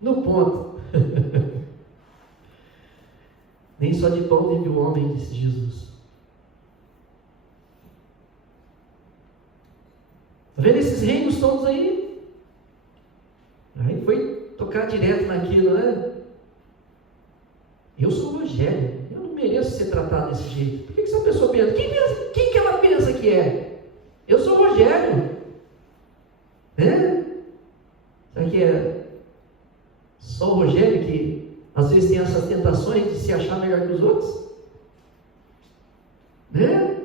No ponto. Nem só de pão vive o homem, disse Jesus. Está vendo esses reinos todos aí? Aí foi tocar direto naquilo, né? Eu sou o Rogério, eu não mereço ser tratado desse jeito. Por que essa pessoa pensa? Quem que ela pensa que é? Eu sou o Rogério. Né? Será que é só o Rogério que às vezes tem essas tentações de se achar melhor que os outros? Né?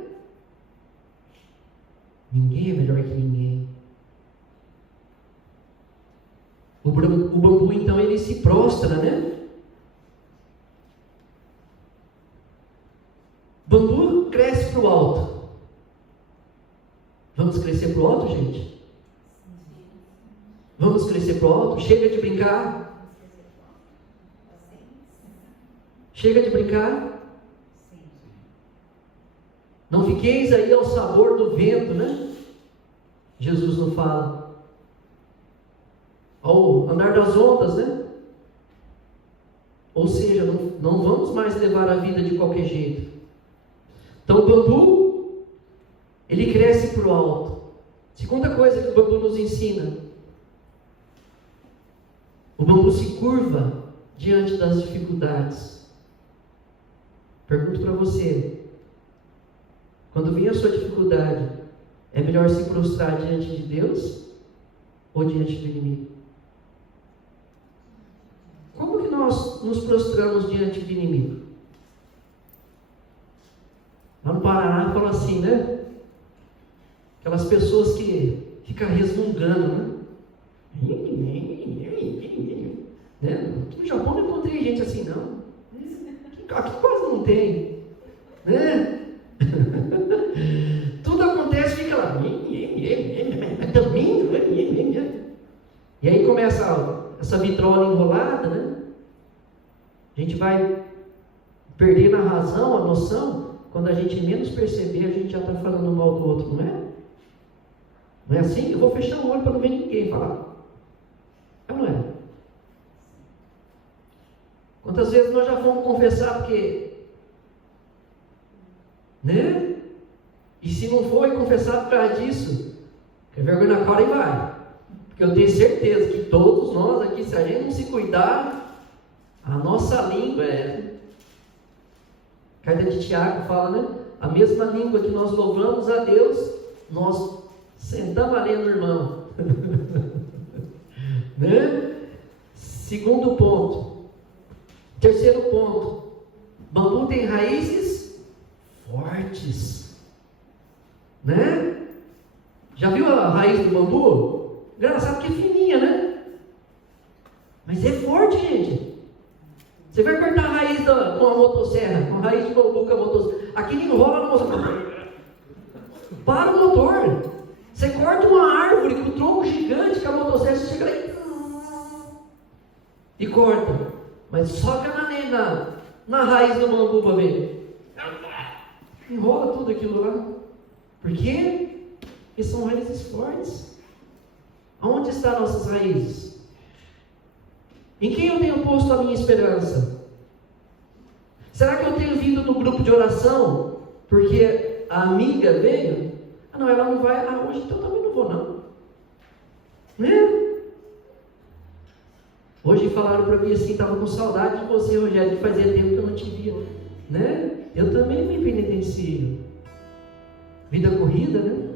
Ninguém é melhor que ninguém. O bambu, então, ele se prostra, né? Bambu cresce para o alto. Vamos crescer para o alto, gente? Vamos crescer para o alto? Chega de brincar? Chega de brincar? Não fiqueis aí ao sabor do vento, né? Jesus não fala. Ao andar das ondas, né? Ou seja, não vamos mais levar a vida de qualquer jeito. Então o bambu, ele cresce para o alto. Segunda coisa que o bambu nos ensina: o bambu se curva diante das dificuldades. Pergunto para você: quando vem a sua dificuldade, é melhor se prostrar diante de Deus ou diante do inimigo? Como que nós nos prostramos diante do inimigo? Lá no Paraná fala assim, né? Aquelas pessoas que ficam resmungando, né? No Japão não encontrei gente assim, não. Aqui quase não tem, né? Tudo acontece, fica lá. E aí começa essa vitrola enrolada, né? A gente vai perder a razão, a noção. Quando a gente menos perceber, a gente já está falando mal do outro, não é? Não é assim? Eu vou fechar o olho para não ver ninguém falar. É ou não é? Quantas vezes nós já fomos confessar porque... né? E se não foi confessado por causa disso, quer vergonha na cara e vai. Porque eu tenho certeza que todos nós aqui, se a gente não se cuidar, a nossa língua é... A carta de Tiago fala, né? A mesma língua que nós louvamos a Deus, nós sentamos ali no irmão. Né? Segundo ponto. Terceiro ponto. Bambu tem raízes fortes. Né? Já viu a raiz do bambu? Engraçado que é fininha, né? Mas é forte, gente. Você vai cortar a raiz com a motosserra, com a raiz de bambu com a motosserra. Aquilo enrola no motor. Para o motor. Você corta uma árvore com um tronco gigante com a motosserra, você chega lá e corta. Mas soca na raiz do bambu para ver. Enrola tudo aquilo lá. Por quê? Porque são raízes fortes. Aonde estão nossas raízes? Em quem eu tenho posto a minha esperança? Será que eu tenho vindo no grupo de oração porque a amiga veio? Ah não, ela não vai. Ah, hoje então eu também não vou não. Né? Hoje falaram para mim assim, estava com saudade de você, Rogério, fazia tempo que eu não te via. Né? Eu também me penitencio. Vida corrida, né?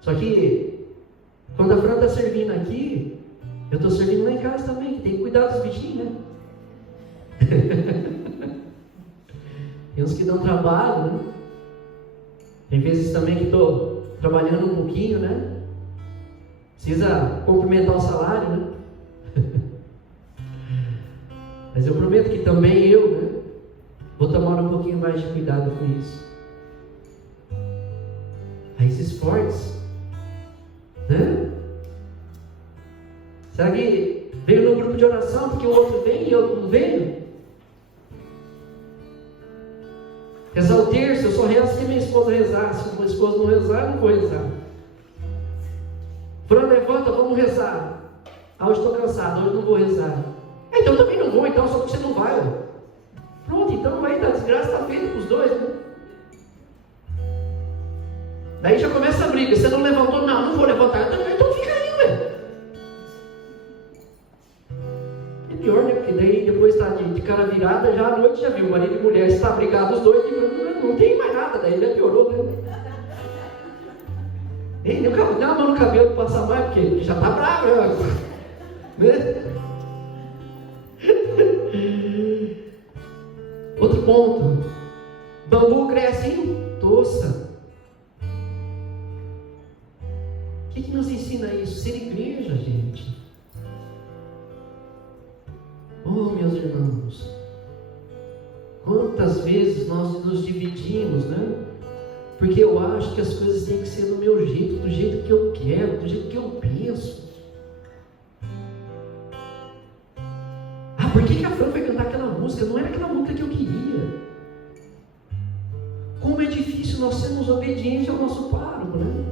Só que quando a Fran está servindo aqui, eu estou servindo lá em casa também, que tem que cuidar dos bichinhos, né? Tem uns que dão trabalho, né? Tem vezes também que estou trabalhando um pouquinho, né? Precisa complementar o salário, né? Mas eu prometo que também eu, né, vou tomar um pouquinho mais de cuidado com isso. Raízes fortes, né? Será que veio no grupo de oração porque o outro vem e eu não venho? Rezar o terço, eu só rezo se minha esposa rezar. Se minha esposa não rezar, eu não vou rezar. Fran, levanta, vamos rezar. Ah, hoje estou cansado, hoje não vou rezar. Então eu também não vou, então, só porque você não vai. Ó. Pronto, então aí a desgraça está feita para os dois, né? Daí já começa a briga. Você não levantou? Não, não vou levantar. Então fica aí, ué. cara virada, já à noite já viu, marido e mulher está brigados os dois, e não tem mais nada, daí ele piorou, né? Nem a mão no cabelo para passar mais, porque já está bravo, né? Outro ponto, bambu cresce em toça. O que nos ensina isso? Ser igreja, gente. Oh, meus irmãos, quantas vezes nós nos dividimos, né? Porque eu acho que as coisas têm que ser do meu jeito, do jeito que eu quero, do jeito que eu penso. Ah, por que a Fran foi cantar aquela música? Não era aquela música que eu queria. Como é difícil nós sermos obedientes ao nosso pároco, né?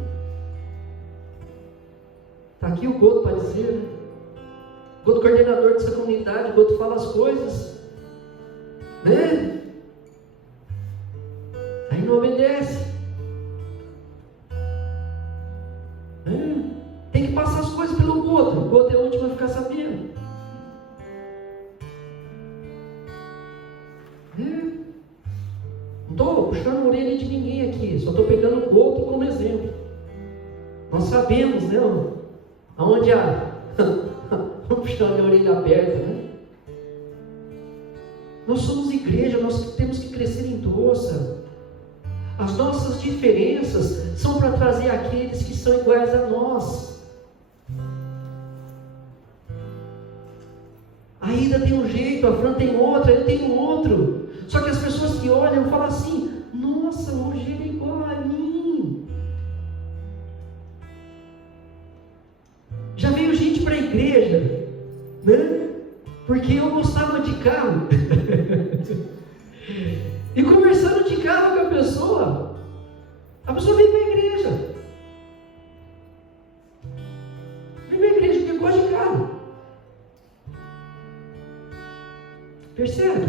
Está aqui o Goto para dizer, né? Goto coordenador dessa comunidade, Goto fala as coisas, né? Aí não obedece. Tem que passar as coisas pelo Goto. O Goto é o último a ficar sabendo. Não estou puxando a orelha de ninguém aqui, só estou pegando o Goto como exemplo. Nós sabemos, né? Aonde vamos puxar a minha orelha aberta, né? Nós somos igreja, nós temos que crescer em doça. As nossas diferenças são para trazer aqueles que são iguais a nós. A Ida tem um jeito, a Fran tem outro, eu tenho outro. Só que as pessoas que olham falam assim: nossa, o Rogério é igual a mim. Já veio gente para a igreja, né? Porque eu gostava de carro. E conversando de carro com a pessoa veio para a igreja. Veio para a igreja porque gosta de carro. Percebe?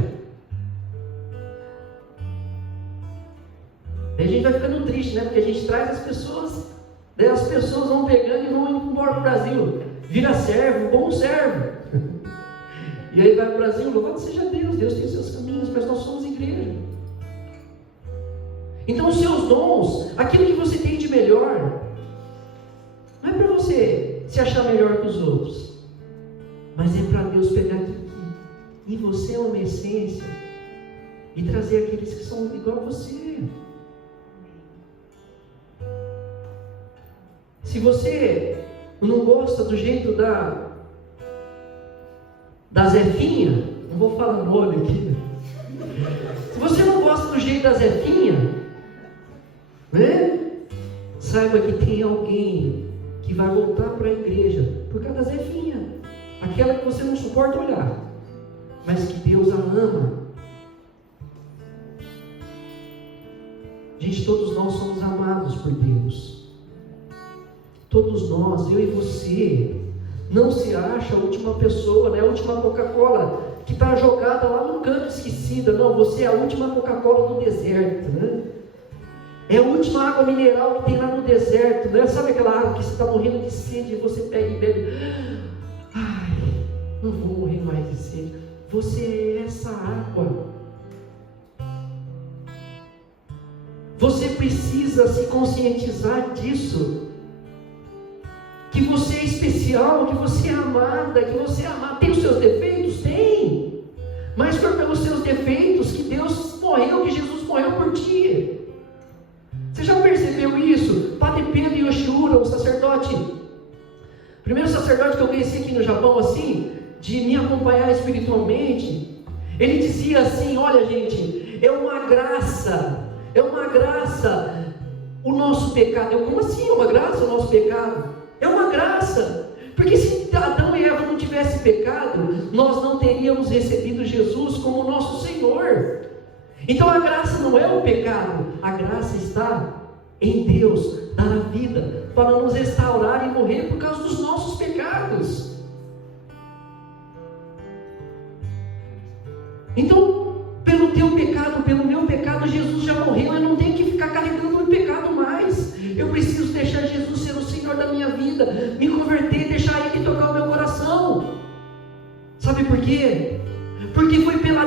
Daí a gente vai ficando triste, né? Porque a gente traz as pessoas, daí as pessoas vão pegando e vão indo embora para o Brasil. Vira servo, bom servo. E aí vai para o Brasil, louvado seja Deus, Deus tem seus caminhos, mas nós somos igreja. Então os seus dons, aquilo que você tem de melhor, não é para você se achar melhor que os outros, mas é para Deus pegar aquilo que em você é uma essência e trazer aqueles que são igual a você. Se você não gosta do jeito da Zefinha, não vou falar nome aqui, se você não gosta do jeito da Zefinha, né? Saiba que tem alguém que vai voltar para a igreja por causa da Zefinha, aquela que você não suporta olhar, mas que Deus a ama. Gente, todos nós somos amados por Deus. Todos nós, eu e você. Não se acha a última pessoa, né? A última Coca-Cola que está jogada lá num canto esquecida. Não, você é a última Coca-Cola do deserto, né? É a última água mineral que tem lá no deserto, né? Sabe aquela água que você está morrendo de sede e você pega e bebe? Ai, não vou morrer mais de sede. Você é essa água. Você precisa se conscientizar disso. Que você é especial, que você é amada, que você é amada. Tem os seus defeitos? Tem. Mas foi pelos seus defeitos que Deus morreu, que Jesus morreu por ti. Você já percebeu isso? Padre Pedro Yoshura, o sacerdote, primeiro sacerdote que eu conheci aqui no Japão, assim, de me acompanhar espiritualmente, ele dizia assim: olha gente, é uma graça o nosso pecado. Eu, como assim é uma graça o nosso pecado? É uma graça, porque se Adão e Eva não tivessem pecado, nós não teríamos recebido Jesus como nosso Senhor. Então a graça não é o pecado, a graça está em Deus dar a vida para nos restaurar e morrer por causa dos nossos pecados. Então, pelo teu pecado, pelo meu pecado, Jesus já morreu. Eu não tenho que ficar carregando o pecado mais. Eu preciso deixar Jesus ser o Senhor da minha vida, me converter, deixar Ele tocar o meu coração. Sabe por quê? Porque foi pela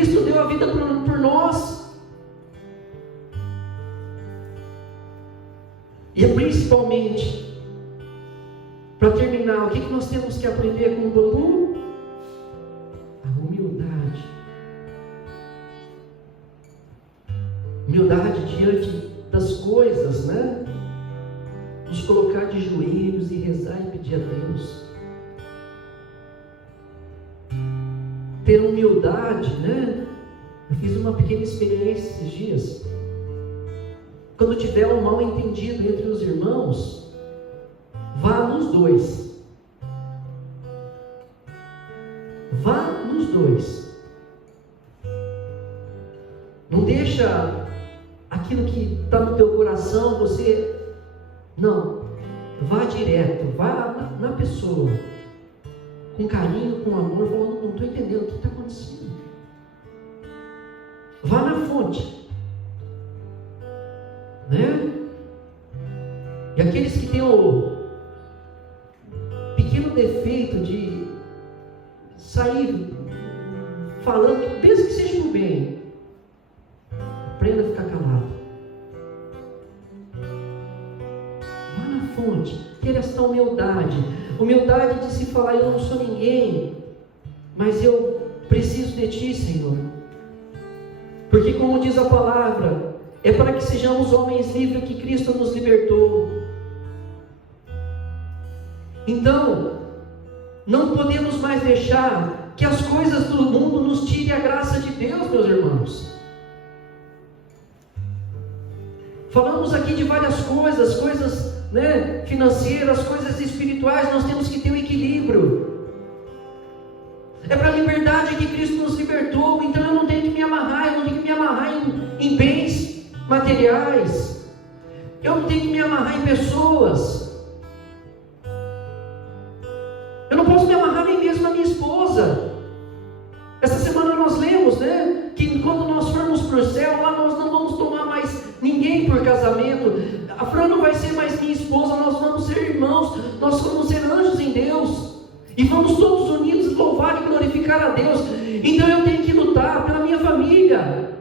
Cristo deu a vida por nós. E principalmente, para terminar, o que nós temos que aprender com o bambu? A humildade. Humildade diante das coisas, né? Nos colocar de joelhos e rezar e pedir a Deus. Ter humildade, né? Eu fiz uma pequena experiência esses dias. Quando tiver um mal entendido entre os irmãos, vá nos dois. Vá nos dois. Não deixa aquilo que está no teu coração, você... Não. Vá direto, vá na pessoa. Com carinho, com amor, falando, não estou entendendo o que está acontecendo. Vá na fonte. Né? E aqueles que têm o pequeno defeito de sair falando, mesmo que seja do bem, aprenda a ficar calado. Vá na fonte, ter esta humildade. Humildade de se falar, eu não sou ninguém, mas eu preciso de Ti, Senhor. Porque como diz a palavra, é para que sejamos homens livres que Cristo nos libertou. Então, não podemos mais deixar que as coisas do mundo nos tirem a graça de Deus, meus irmãos. Falamos aqui de várias coisas, né, financeiras, coisas espirituais. Nós temos que ter um equilíbrio. É para a liberdade que Cristo nos libertou. Então eu não tenho que me amarrar, em bens materiais. Eu não tenho que me amarrar em pessoas. Eu não posso me amarrar nem mesmo na minha esposa. Essa semana nós lemos, né, que quando nós formos para o céu, lá nós não vamos tomar mais ninguém por casamento. A Fran não vai ser mais minha esposa, nós vamos ser irmãos, nós vamos ser anjos em Deus, e vamos todos unidos louvar e glorificar a Deus. Então eu tenho que lutar pela minha família,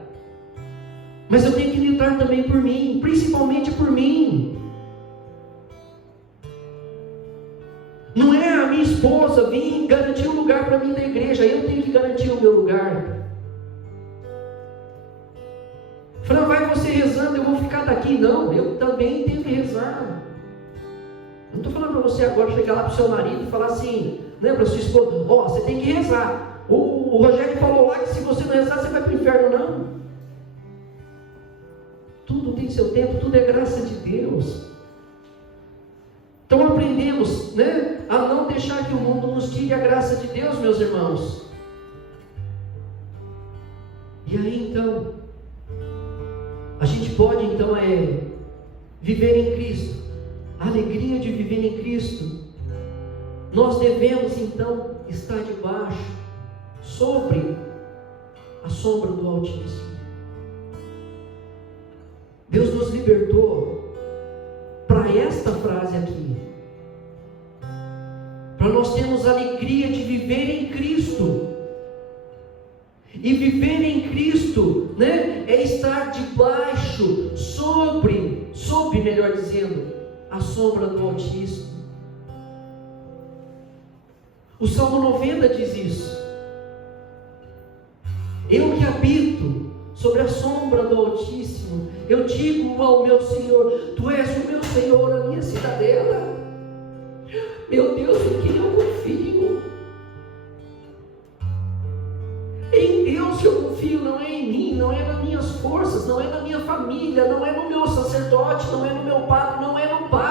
mas eu tenho que lutar também por mim, principalmente por mim. Não é a minha esposa vir garantir um lugar para mim na igreja, eu tenho que garantir o meu lugar. Fran, vai você rezando, eu vou ficar daqui. Não, eu também tenho que rezar. Não estou falando para você agora chegar lá para o seu marido e falar assim, né, para a sua esposa, você tem que rezar. O Rogério falou lá que se você não rezar, você vai para o inferno. Não. Tudo tem seu tempo, tudo é graça de Deus. Então aprendemos, né, a não deixar que o mundo nos tire a graça de Deus, meus irmãos. E aí então, a gente pode então viver em Cristo, a alegria de viver em Cristo. Nós devemos então estar debaixo, sobre a sombra do Altíssimo. Deus nos libertou para esta frase aqui, para nós termos a alegria de viver em Cristo. E viver em Cristo, né, é estar debaixo, sobre, melhor dizendo, a sombra do Altíssimo. O Salmo 90 diz isso. Eu que habito sobre a sombra do Altíssimo, eu digo ao meu Senhor, Tu és o meu Senhor, a minha cidadela. Meu Deus, em quem eu confio? Em Deus eu confio, não é em mim, não é nas minhas forças, não é na minha família, não é no meu sacerdote, não é no meu padre, não é no pai.